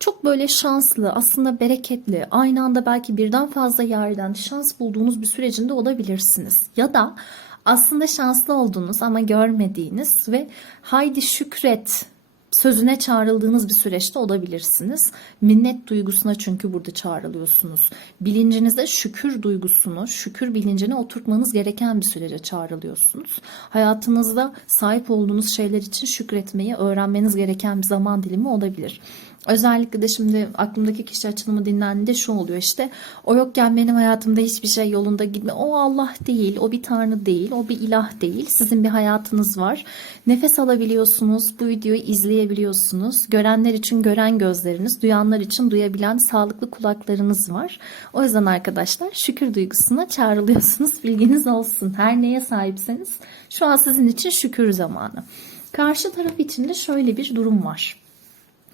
çok böyle şanslı, aslında bereketli, aynı anda belki birden fazla yerden şans bulduğunuz bir sürecinde olabilirsiniz. Ya da aslında şanslı olduğunuz ama görmediğiniz ve haydi şükret sözüne çağrıldığınız bir süreçte olabilirsiniz. Minnet duygusuna çünkü burada çağrılıyorsunuz. Bilincinizde şükür duygusunu, şükür bilincine oturtmanız gereken bir sürece çağrılıyorsunuz. Hayatınızda sahip olduğunuz şeyler için şükretmeyi öğrenmeniz gereken bir zaman dilimi olabilir. Özellikle de şimdi aklımdaki kişi açılımı dinlendiğinde şu oluyor işte. O yokken benim hayatımda hiçbir şey yolunda gitmiyor. O Allah değil, o bir tanrı değil, o bir ilah değil. Sizin bir hayatınız var. Nefes alabiliyorsunuz, bu videoyu izleyebiliyorsunuz. Görenler için gören gözleriniz, duyanlar için duyabilen sağlıklı kulaklarınız var. O yüzden arkadaşlar şükür duygusuna çağrılıyorsunuz. Bilginiz olsun. Her neye sahipseniz şu an sizin için şükür zamanı. Karşı taraf için de şöyle bir durum var.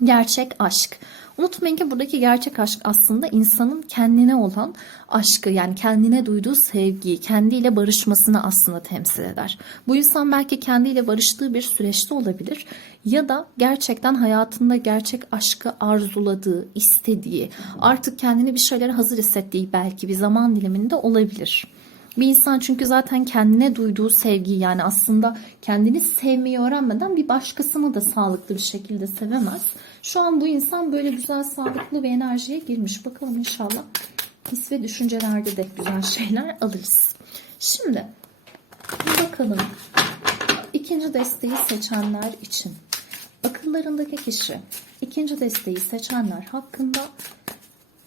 Gerçek aşk. Unutmayın ki buradaki gerçek aşk aslında insanın kendine olan aşkı, yani kendine duyduğu sevgiyi, kendiyle barışmasını aslında temsil eder. Bu insan belki kendiyle barıştığı bir süreçte olabilir ya da gerçekten hayatında gerçek aşkı arzuladığı, istediği, artık kendini bir şeylere hazır hissettiği belki bir zaman diliminde olabilir. Bir insan çünkü zaten kendine duyduğu sevgiyi, yani aslında kendini sevmeyi öğrenmeden bir başkasını da sağlıklı bir şekilde sevemez. Şu an bu insan böyle güzel, sağlıklı bir enerjiye girmiş. Bakalım inşallah his ve düşüncelerde de güzel şeyler alırız. Şimdi bakalım ikinci desteği seçenler için akıllarındaki kişi, ikinci desteği seçenler hakkında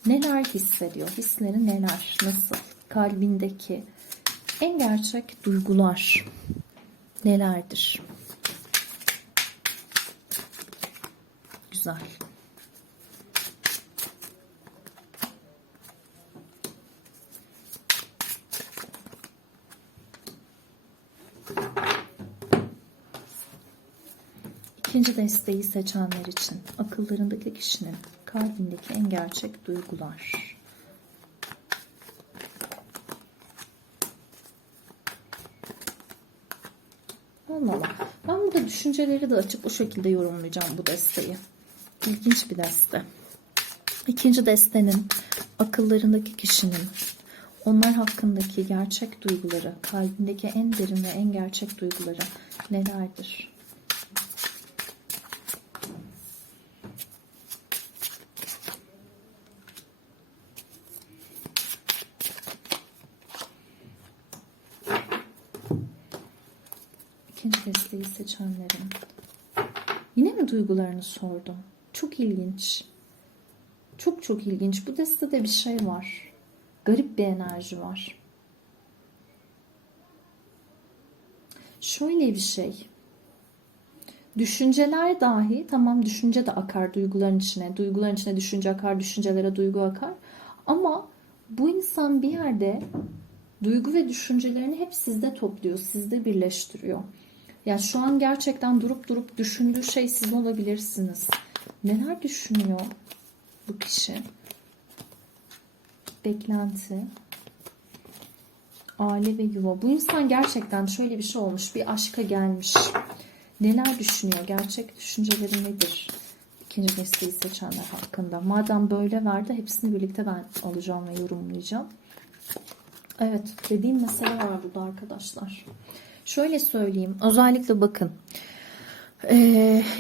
Neler hissediyor? Hisleri neler? Nasıl? Kalbindeki en gerçek duygular nelerdir? Güzel. İkinci desteği seçenler için akıllarındaki kişinin kalbindeki en gerçek duygular. Allah Allah. Ben burada düşünceleri de açıp o şekilde yorumlayacağım bu desteği. İlginç bir deste. İkinci destenin akıllarındaki kişinin onlar hakkındaki gerçek duyguları, kalbindeki en derin ve en gerçek duyguları nelerdir? İkinci desteği seçenlerin yine mi duygularını sordum? Çok ilginç. Çok çok ilginç. Bu destede bir şey var. Garip bir enerji var. Şöyle bir şey. Düşünceler dahi, tamam düşünce de akar duyguların içine. Duyguların içine düşünce akar, düşüncelere duygu akar. Ama bu insan bir yerde duygu ve düşüncelerini hep sizde topluyor, sizde birleştiriyor. Ya şu an gerçekten durup durup düşündüğü şey siz olabilirsiniz. Neler düşünüyor bu kişi? Beklenti, aile ve yuva. Bu insan gerçekten şöyle bir şey olmuş. Bir aşka gelmiş. Neler düşünüyor? Gerçek düşünceleri nedir? İkinci desteği seçenler hakkında. Madem böyle verdi hepsini birlikte ben alacağım ve yorumlayacağım. Evet, dediğim mesele var burada arkadaşlar. Şöyle söyleyeyim. Özellikle bakın.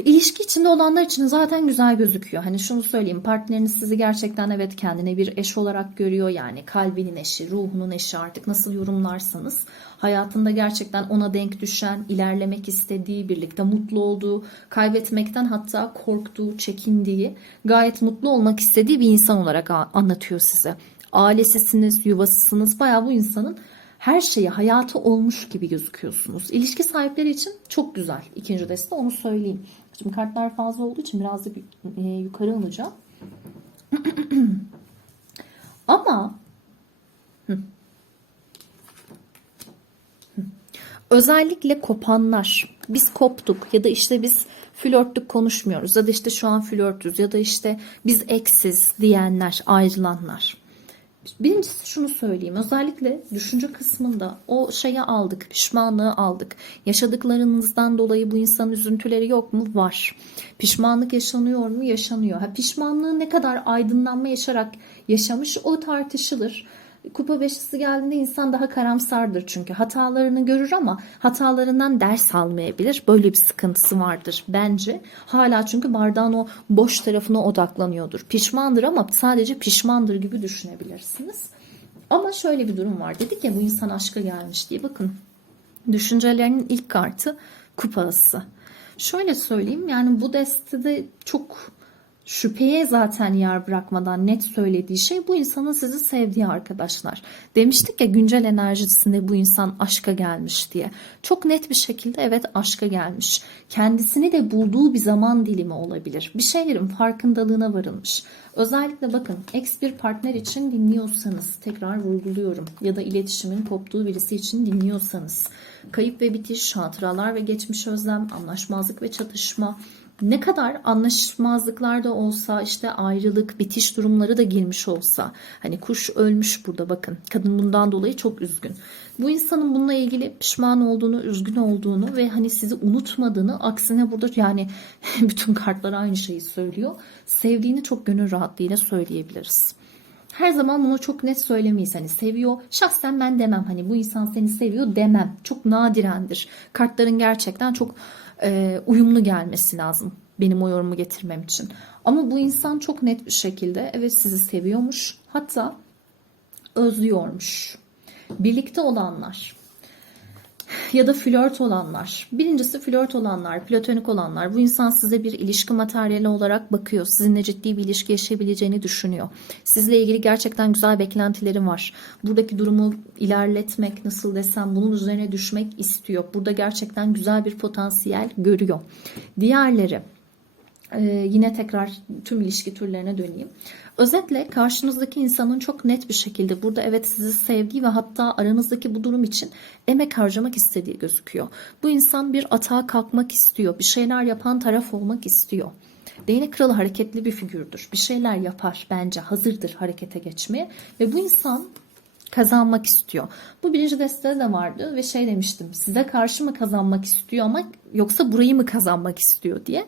İlişki içinde olanlar için zaten güzel gözüküyor. Hani şunu söyleyeyim, partneriniz sizi gerçekten evet kendine bir eş olarak görüyor. Yani kalbinin eşi, ruhunun eşi, artık nasıl yorumlarsanız. Hayatında gerçekten ona denk düşen, ilerlemek istediği, birlikte mutlu olduğu, kaybetmekten hatta korktuğu, çekindiği, gayet mutlu olmak istediği bir insan olarak anlatıyor size. Ailesisiniz, yuvasısınız. Bayağı bu insanın her şeyi, hayatı olmuş gibi gözüküyorsunuz. İlişki sahipleri için çok güzel. İkinci deste, onu söyleyeyim. Şimdi kartlar fazla olduğu için biraz da yukarı alacağım. Ama özellikle kopanlar, biz koptuk ya da işte biz flörtlük konuşmuyoruz ya da işte şu an flörtüz ya da işte biz eksiz diyenler, ayrılanlar. Birincisi şunu söyleyeyim. Özellikle düşünce kısmında o şeyi aldık, pişmanlığı aldık. Yaşadıklarınızdan dolayı bu insanın üzüntüleri yok mu? Var. Pişmanlık yaşanıyor mu? Yaşanıyor. Pişmanlığı ne kadar aydınlanma yaşarak yaşamış o tartışılır. Kupa beşlisi geldiğinde insan daha karamsardır çünkü. Hatalarını görür ama hatalarından ders almayabilir. Böyle bir sıkıntısı vardır bence. Hala çünkü bardağın o boş tarafına odaklanıyordur. Pişmandır ama sadece pişmandır gibi düşünebilirsiniz. Ama şöyle bir durum var. Dedik ya bu insan aşka gelmiş diye. Bakın, düşüncelerinin ilk kartı kupa ası. Şöyle söyleyeyim, yani bu destede çok şüpheye zaten yer bırakmadan net söylediği şey bu insanın sizi sevdiği arkadaşlar. Demiştik ya güncel enerjisinde bu insan aşka gelmiş diye. Çok net bir şekilde evet aşka gelmiş. Kendisini de bulduğu bir zaman dilimi olabilir. Bir şeylerin farkındalığına varılmış. Özellikle bakın ex bir partner için dinliyorsanız, tekrar vurguluyorum, ya da iletişimin koptuğu birisi için dinliyorsanız, kayıp ve bitiş, hatıralar ve geçmiş özlem, anlaşmazlık ve çatışma, ne kadar anlaşmazlıklar da olsa, işte ayrılık, bitiş durumları da girmiş olsa, hani kuş ölmüş burada bakın. Kadın bundan dolayı çok üzgün. Bu insanın bununla ilgili pişman olduğunu, üzgün olduğunu ve hani sizi unutmadığını, aksine burada yani bütün kartlar aynı şeyi söylüyor. Sevdiğini çok gönül rahatlığıyla söyleyebiliriz. Her zaman bunu çok net söylemeyiz. Hani seviyor. Şahsen ben demem. Hani bu insan seni seviyor demem. Çok nadirendir. Kartların gerçekten çok uyumlu gelmesi lazım benim o yorumu getirmem için. Ama bu insan çok net bir şekilde evet sizi seviyormuş. Hatta özlüyormuş. Birlikte olanlar. ya da flört olanlar. Birincisi flört olanlar, platonik olanlar. Bu insan size bir ilişki materyali olarak bakıyor. Sizinle ciddi bir ilişki yaşayabileceğini düşünüyor. Sizle ilgili gerçekten güzel beklentileri var. Buradaki durumu ilerletmek, nasıl desem, bunun üzerine düşmek istiyor. Burada gerçekten güzel bir potansiyel görüyor. Diğerleri, yine tekrar tüm ilişki türlerine döneyim. Özetle karşınızdaki insanın çok net bir şekilde burada evet sizi sevdiği ve hatta aranızdaki bu durum için emek harcamak istediği gözüküyor. Bu insan bir atağa kalkmak istiyor. Bir şeyler yapan taraf olmak istiyor. Değnek kralı hareketli bir figürdür. Bir şeyler yapar bence, hazırdır harekete geçmeye ve bu insan kazanmak istiyor. Bu birinci destede de vardı ve şey demiştim, size karşı mı kazanmak istiyor ama yoksa burayı mı kazanmak istiyor diye.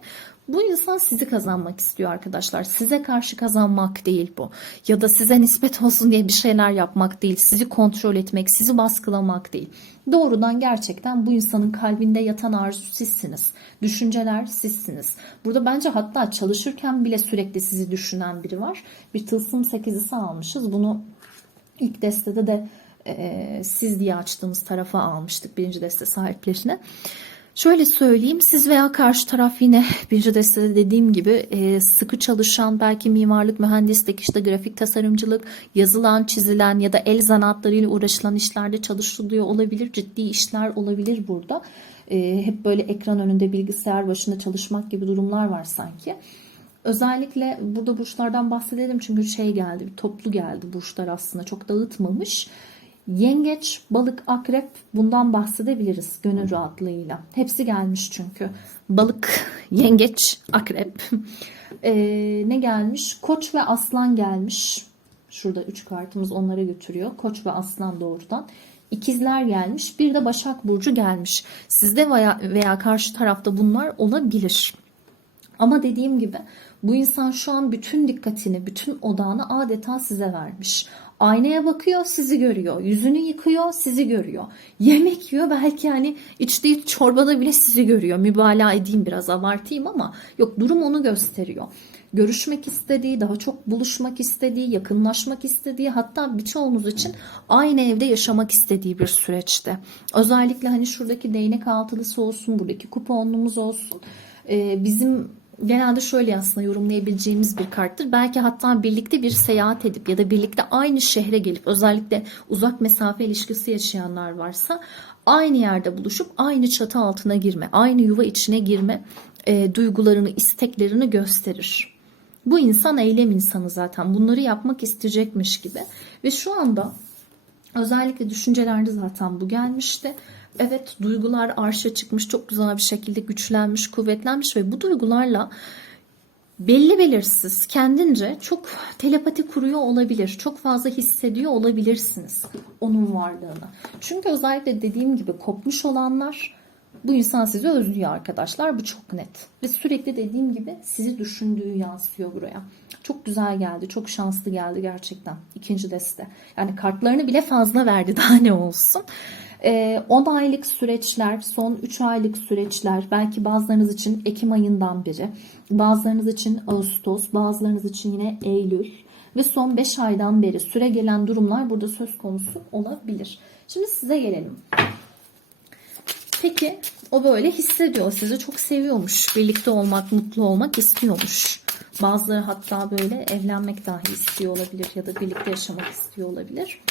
Bu insan sizi kazanmak istiyor arkadaşlar. Size karşı kazanmak değil bu. Ya da size nispet olsun diye bir şeyler yapmak değil. Sizi kontrol etmek, sizi baskılamak değil. Doğrudan gerçekten bu insanın kalbinde yatan arzu sizsiniz. Düşünceler sizsiniz. Burada bence hatta çalışırken bile sürekli sizi düşünen biri var. Bir tılsım sekizisi almışız. Bunu İlk destede de siz diye açtığımız tarafa almıştık, birinci deste sahiplerine. Şöyle söyleyeyim, siz veya karşı taraf yine birinci destede dediğim gibi sıkı çalışan, belki mimarlık, mühendislik, işte grafik tasarımcılık, yazılan, çizilen ya da el zanaatlarıyla uğraşılan işlerde çalışılıyor olabilir. Ciddi işler olabilir burada. Hep böyle ekran önünde bilgisayar başında çalışmak gibi durumlar var sanki. Özellikle burada burçlardan bahsedelim çünkü şey geldi, bir toplu geldi burçlar, aslında çok dağıtmamış. Yengeç, balık, akrep, bundan bahsedebiliriz gönül rahatlığıyla. Hepsi gelmiş çünkü. Balık, yengeç, akrep. Ne gelmiş? Koç ve aslan gelmiş. Şurada 3 kartımız onlara götürüyor. Koç ve aslan doğrudan. İkizler gelmiş. Bir de Başak Burcu gelmiş. Sizde veya karşı tarafta bunlar olabilir. Ama dediğim gibi bu insan şu an bütün dikkatini, bütün odağını adeta size vermiş. Aynaya bakıyor, sizi görüyor. Yüzünü yıkıyor, sizi görüyor. Yemek yiyor, belki hani içtiği çorbada bile sizi görüyor. Mübalağa edeyim, biraz abartayım ama yok, durum onu gösteriyor. Görüşmek istediği, daha çok buluşmak istediği, yakınlaşmak istediği, hatta birçoğunuz için aynı evde yaşamak istediği bir süreçte. Özellikle hani şuradaki değnek altılısı olsun, buradaki kupa onlumuz olsun. Bizim genelde şöyle aslında yorumlayabileceğimiz bir karttır. Belki hatta birlikte bir seyahat edip ya da birlikte aynı şehre gelip, özellikle uzak mesafe ilişkisi yaşayanlar varsa, aynı yerde buluşup aynı çatı altına girme, aynı yuva içine girme duygularını, isteklerini gösterir. Bu insan eylem insanı zaten. Bunları yapmak isteyecekmiş gibi. Ve şu anda özellikle düşüncelerde zaten bu gelmişti. Evet, duygular arşa çıkmış, çok güzel bir şekilde güçlenmiş, kuvvetlenmiş ve bu duygularla belli belirsiz, kendince çok telepati kuruyor olabilir. Çok fazla hissediyor olabilirsiniz onun varlığını. Çünkü özellikle dediğim gibi kopmuş olanlar, bu insan sizi özlüyor arkadaşlar. Bu çok net. Ve sürekli dediğim gibi sizi düşündüğü yansıyor buraya. Çok güzel geldi. Çok şanslı geldi gerçekten. İkinci deste. Yani kartlarını bile fazla verdi. Daha ne olsun. 10 aylık süreçler, son 3 aylık süreçler, belki bazılarınız için Ekim ayından beri, bazılarınız için Ağustos, bazılarınız için yine Eylül ve son 5 aydan beri süre gelen durumlar burada söz konusu olabilir. Şimdi size gelelim. Peki o böyle hissediyor, sizi çok seviyormuş, birlikte olmak, mutlu olmak istiyormuş. Bazıları hatta böyle evlenmek dahi istiyor olabilir ya da birlikte yaşamak istiyor olabilir.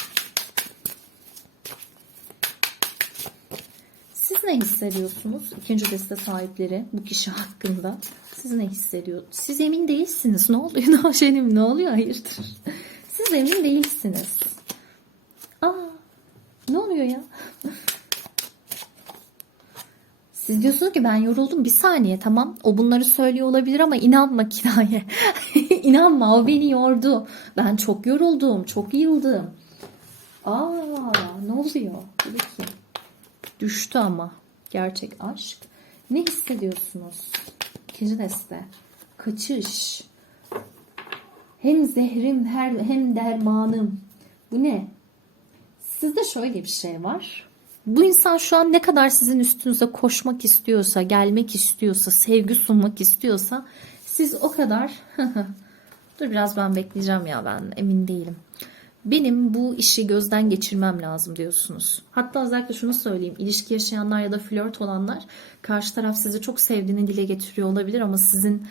Siz ne hissediyorsunuz? İkinci deste sahipleri bu kişi hakkında. Siz ne hissediyorsunuz? Siz emin değilsiniz. Ne oluyor? Ne oluyor? Hayırdır? Siz emin değilsiniz. Ne oluyor ya? Siz diyorsunuz ki ben yoruldum. Bir saniye, tamam. O bunları söylüyor olabilir ama inanma Kinaye. İnanma, o beni yordu. Ben çok yoruldum. Çok yıldım. Ne oluyor? Peki. Düştü ama. Gerçek aşk. Ne hissediyorsunuz? İkinci deste. Kaçış. Hem zehrim hem dermanım. Bu ne? Sizde şöyle bir şey var. Bu insan şu an ne kadar sizin üstünüze koşmak istiyorsa, gelmek istiyorsa, sevgi sunmak istiyorsa, siz o kadar dur biraz ben bekleyeceğim ya, ben emin değilim. Benim bu işi gözden geçirmem lazım diyorsunuz. Hatta özellikle şunu söyleyeyim. İlişki yaşayanlar ya da flört olanlar, karşı taraf sizi çok sevdiğini dile getiriyor olabilir ama sizin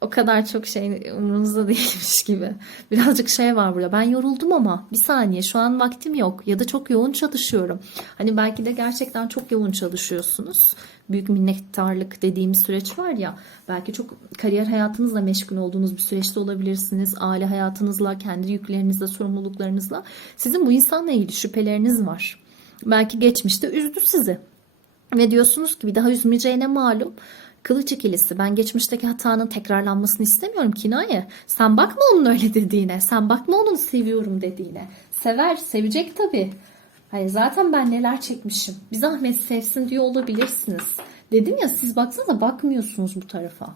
o kadar çok şey umurunuzda değilmiş gibi. Birazcık şey var burada. Ben yoruldum ama bir saniye, şu an vaktim yok ya da çok yoğun çalışıyorum. Hani belki de gerçekten çok yoğun çalışıyorsunuz. Büyük minnettarlık dediğimiz süreç var ya, belki çok kariyer hayatınızla meşgul olduğunuz bir süreçte olabilirsiniz. Aile hayatınızla, kendi yüklerinizle, sorumluluklarınızla. Sizin bu insanla ilgili şüpheleriniz var. Belki geçmişte üzdü sizi. Ve diyorsunuz ki bir daha üzmeyeceğine malum. Kılıç ikilisi. Ben geçmişteki hatanın tekrarlanmasını istemiyorum Kinaye. Sen bakma onun öyle dediğine. Sen bakma onun seviyorum dediğine. Sever, sevecek tabii. Hani zaten ben neler çekmişim. Bir zahmet sevsin diyor olabilirsiniz. Dedim ya, siz baksanıza bakmıyorsunuz bu tarafa.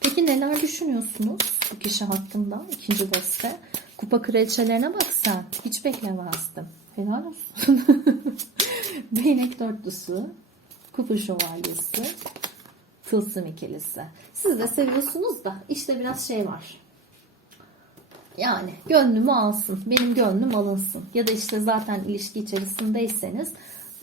Peki neler düşünüyorsunuz bu kişi hakkında? İkinci deste. Kupa kraliçelerine bak sen. Hiç beklemezdim. Helal olsun. Değnek dörtlüsü. Kupa şövalyesi. Tılsım ikilisi. Siz de seviyorsunuz da işte biraz şey var. Yani gönlümü alsın. Benim gönlüm alınsın. Ya da işte zaten ilişki içerisindeyseniz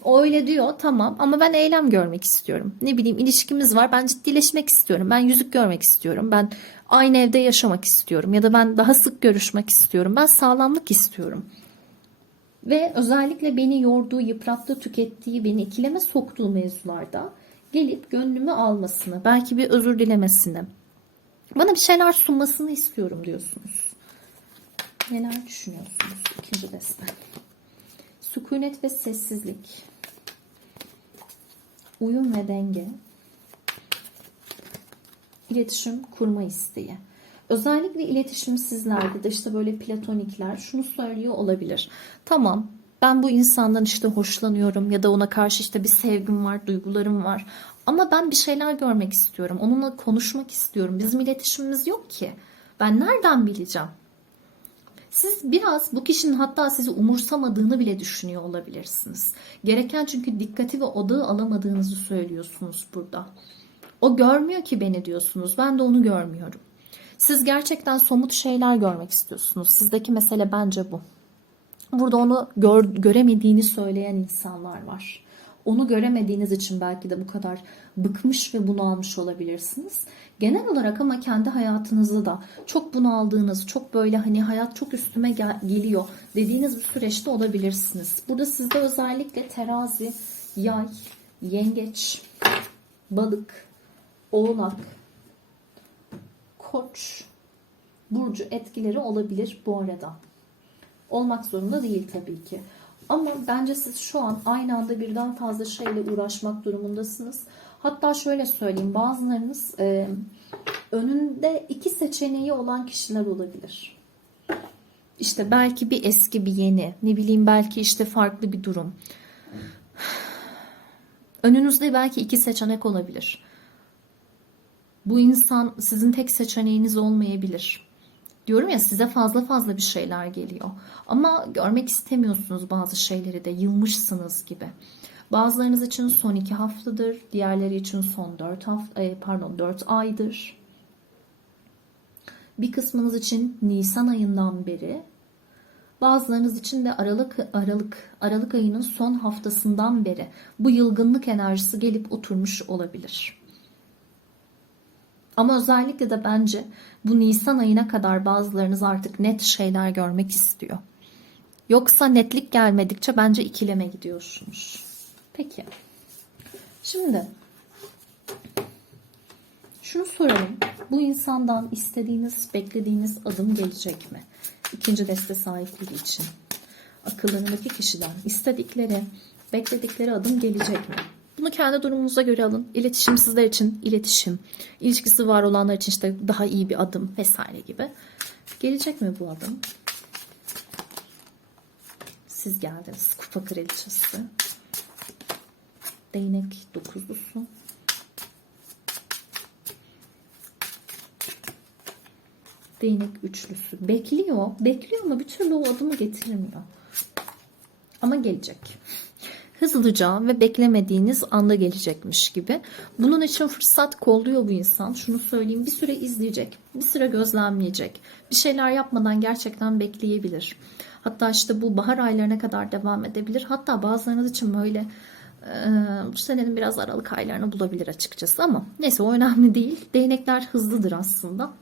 o öyle diyor, tamam, ama ben eylem görmek istiyorum. Ne bileyim, ilişkimiz var, ben ciddileşmek istiyorum. Ben yüzük görmek istiyorum. Ben aynı evde yaşamak istiyorum. Ya da ben daha sık görüşmek istiyorum. Ben sağlamlık istiyorum. Ve özellikle beni yorduğu, yıprattığı, tükettiği, beni ikileme soktuğu mevzularda gelip gönlümü almasını, belki bir özür dilemesini, bana bir şeyler sunmasını istiyorum diyorsunuz. Neler düşünüyorsunuz? İkinci deste. Sükunet ve sessizlik. Uyum ve denge. İletişim kurma isteği. Özellikle iletişimsizlerde de işte böyle platonikler şunu söylüyor olabilir. Tamam, ben bu insandan işte hoşlanıyorum ya da ona karşı işte bir sevgim var, duygularım var. Ama ben bir şeyler görmek istiyorum. Onunla konuşmak istiyorum. Bizim iletişimimiz yok ki. Ben nereden bileceğim? Siz biraz bu kişinin hatta sizi umursamadığını bile düşünüyor olabilirsiniz. Gereken, çünkü dikkati ve odağı alamadığınızı söylüyorsunuz burada. O görmüyor ki beni diyorsunuz. Ben de onu görmüyorum. Siz gerçekten somut şeyler görmek istiyorsunuz. Sizdeki mesele bence bu. Burada onu göremediğini söyleyen insanlar var. Onu göremediğiniz için belki de bu kadar bıkmış ve bunalmış olabilirsiniz. Genel olarak ama kendi hayatınızda da çok bunaldığınız, çok böyle hani hayat çok üstüme geliyor dediğiniz bir süreçte olabilirsiniz. Burada sizde özellikle terazi, yay, yengeç, balık, oğlak, koç burcu etkileri olabilir bu arada. Olmak zorunda değil tabii ki. Ama bence siz şu an aynı anda birden fazla şeyle uğraşmak durumundasınız. Hatta şöyle söyleyeyim, bazılarınız önünde iki seçeneği olan kişiler olabilir. İşte belki bir eski bir yeni, ne bileyim, belki işte farklı bir durum. Önünüzde belki iki seçenek olabilir. Bu insan sizin tek seçeneğiniz olmayabilir. Diyorum ya, size fazla bir şeyler geliyor. Ama görmek istemiyorsunuz bazı şeyleri de, yılmışsınız gibi. Bazılarınız için son 2 haftadır, diğerleri için son 4 aydır. Bir kısmınız için Nisan ayından beri, bazılarınız için de Aralık ayının son haftasından beri bu yılgınlık enerjisi gelip oturmuş olabilir. Ama özellikle de bence bu Nisan ayına kadar bazılarınız artık net şeyler görmek istiyor. Yoksa netlik gelmedikçe bence ikileme gidiyorsunuz. Peki. Şimdi şunu soralım. Bu insandan istediğiniz, beklediğiniz adım gelecek mi? İkinci deste sahipleri için. Akıllarındaki kişiden istedikleri, bekledikleri adım gelecek mi? Bunu kendi durumunuza göre alın. İletişimsizler için iletişim, ilişkisi var olanlar için işte daha iyi bir adım vesaire gibi. Gelecek mi bu adım? Siz geldiniz. Kupa kraliçesi. Değnek dokuzlusu. Değnek üçlüsü. Bekliyor. Bekliyor ama bir türlü o adımı getirmiyor. Ama gelecek. hızlıca ve beklemediğiniz anda gelecekmiş gibi. Bunun için fırsat kolluyor bu insan. Şunu söyleyeyim, bir süre izleyecek, bir süre gözlemleyecek. Bir şeyler yapmadan gerçekten bekleyebilir. Hatta işte bu bahar aylarına kadar devam edebilir. Hatta bazılarınız için böyle bu senenin biraz Aralık aylarını bulabilir açıkçası, ama neyse, o önemli değil. Değnekler hızlıdır aslında.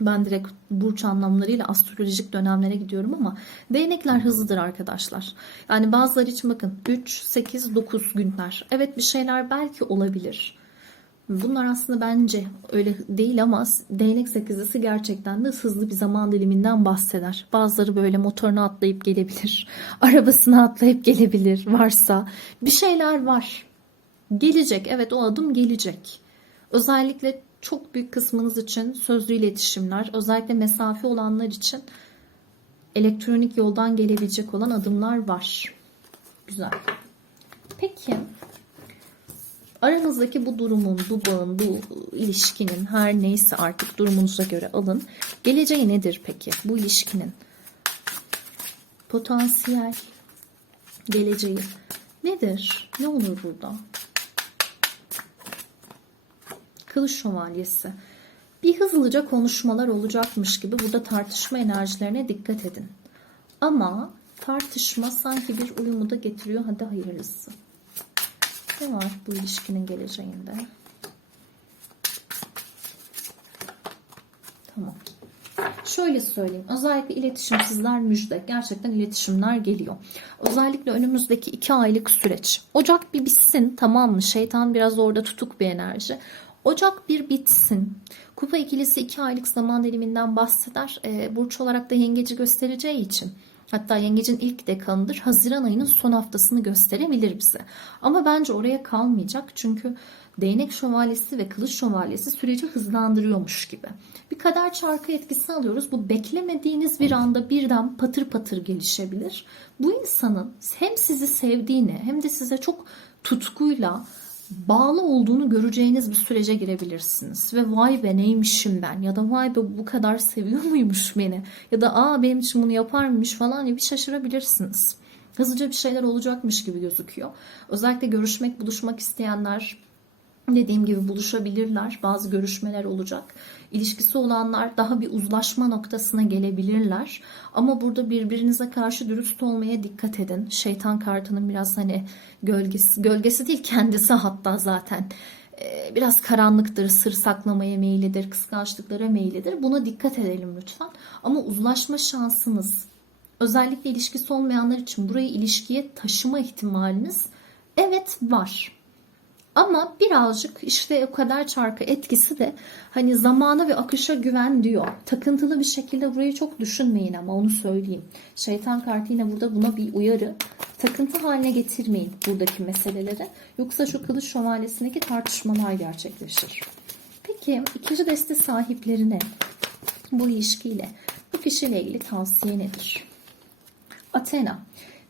Ben direkt burç anlamlarıyla astrolojik dönemlere gidiyorum ama değnekler hızlıdır arkadaşlar. Yani bazıları için bakın 3, 8, 9 günler. Evet, bir şeyler belki olabilir. Bunlar aslında bence öyle değil ama değnek sekizlisi gerçekten de hızlı bir zaman diliminden bahseder. Bazıları böyle motoruna atlayıp gelebilir. Arabasına atlayıp gelebilir varsa. Bir şeyler var. Gelecek, evet, o adım gelecek. Özellikle çok büyük kısmınız için sözlü iletişimler, özellikle mesafe olanlar için elektronik yoldan gelebilecek olan adımlar var. Güzel. Peki aranızdaki bu durumun, bu bağın, bu ilişkinin, her neyse artık durumunuza göre alın. Geleceği nedir peki bu ilişkinin? Potansiyel geleceği nedir? Ne olur burada? Kılıç şövalyesi. Bir hızlıca konuşmalar olacakmış gibi burada tartışma enerjilerine dikkat edin. Ama tartışma sanki bir uyumu da getiriyor. Hadi hayırlısı. Ne var bu ilişkinin geleceğinde? Tamam. Şöyle söyleyeyim. Özellikle iletişimsizler müjde. Gerçekten iletişimler geliyor. Özellikle önümüzdeki 2 aylık süreç. Ocak bir bitsin, tamam mı? Şeytan biraz orada tutuk bir enerji. Ocak bir bitsin. Kupa ikilisi 2 aylık zaman diliminden bahseder. Burç olarak da yengeci göstereceği için. Hatta yengecin ilk dekanıdır. Haziran ayının son haftasını gösterebilir bize. Ama bence oraya kalmayacak. Çünkü değnek şövalyesi ve kılıç şövalyesi süreci hızlandırıyormuş gibi. Bir kader çarkı etkisi alıyoruz. Bu beklemediğiniz bir anda birden patır patır gelişebilir. Bu insanın hem sizi sevdiğini hem de size çok tutkuyla bağlı olduğunu göreceğiniz bir sürece girebilirsiniz. Ve vay be neymişim ben, ya da vay be bu kadar seviyor muymuş beni, ya da benim için bunu yapar mıymış falan diye bir şaşırabilirsiniz. Hızlıca bir şeyler olacakmış gibi gözüküyor. Özellikle görüşmek, buluşmak isteyenler dediğim gibi buluşabilirler. Bazı görüşmeler olacak. İlişkisi olanlar daha bir uzlaşma noktasına gelebilirler. Ama burada birbirinize karşı dürüst olmaya dikkat edin. Şeytan kartının biraz hani gölgesi değil kendisi hatta zaten. Biraz karanlıktır, sır saklamaya meyillidir, kıskançlıklara meyillidir. Buna dikkat edelim lütfen. Ama uzlaşma şansınız, özellikle ilişkisi olmayanlar için burayı ilişkiye taşıma ihtimaliniz evet var. Ama birazcık işte o kadar çarkı etkisi de hani zamana ve akışa güven diyor. Takıntılı bir şekilde burayı çok düşünmeyin, ama onu söyleyeyim. Şeytan kartı yine burada buna bir uyarı. Takıntı haline getirmeyin buradaki meseleleri. Yoksa şu kılıç şövalyesindeki tartışmalar gerçekleşir. Peki ikinci deste sahiplerine bu ilişkiyle, bu kişiyle ilgili tavsiye nedir? Athena.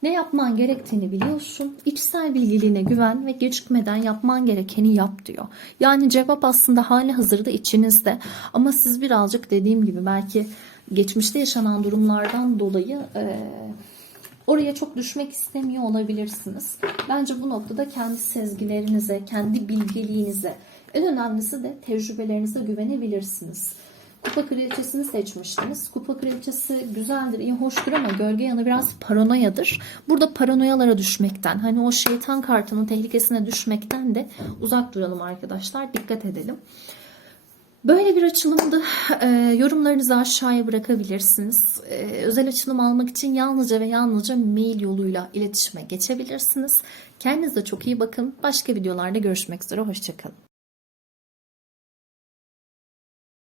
Ne yapman gerektiğini biliyorsun. İçsel bilgiliğine güven ve gecikmeden yapman gerekeni yap diyor. Yani cevap aslında hali hazırda içinizde. Ama siz birazcık dediğim gibi belki geçmişte yaşanan durumlardan dolayı oraya çok düşmek istemiyor olabilirsiniz. Bence bu noktada kendi sezgilerinize, kendi bilgiliğinize, en önemlisi de tecrübelerinize güvenebilirsiniz. Kupa kraliçesini seçmiştiniz. Kupa kraliçesi güzeldir, iyi, hoştur ama gölge yanı biraz paranoyadır. Burada paranoyalara düşmekten, hani o şeytan kartının tehlikesine düşmekten de uzak duralım arkadaşlar. Dikkat edelim. Böyle bir açılımda yorumlarınızı aşağıya bırakabilirsiniz. Özel açılım almak için yalnızca ve yalnızca mail yoluyla iletişime geçebilirsiniz. Kendinize çok iyi bakın. Başka videolarda görüşmek üzere. Hoşçakalın.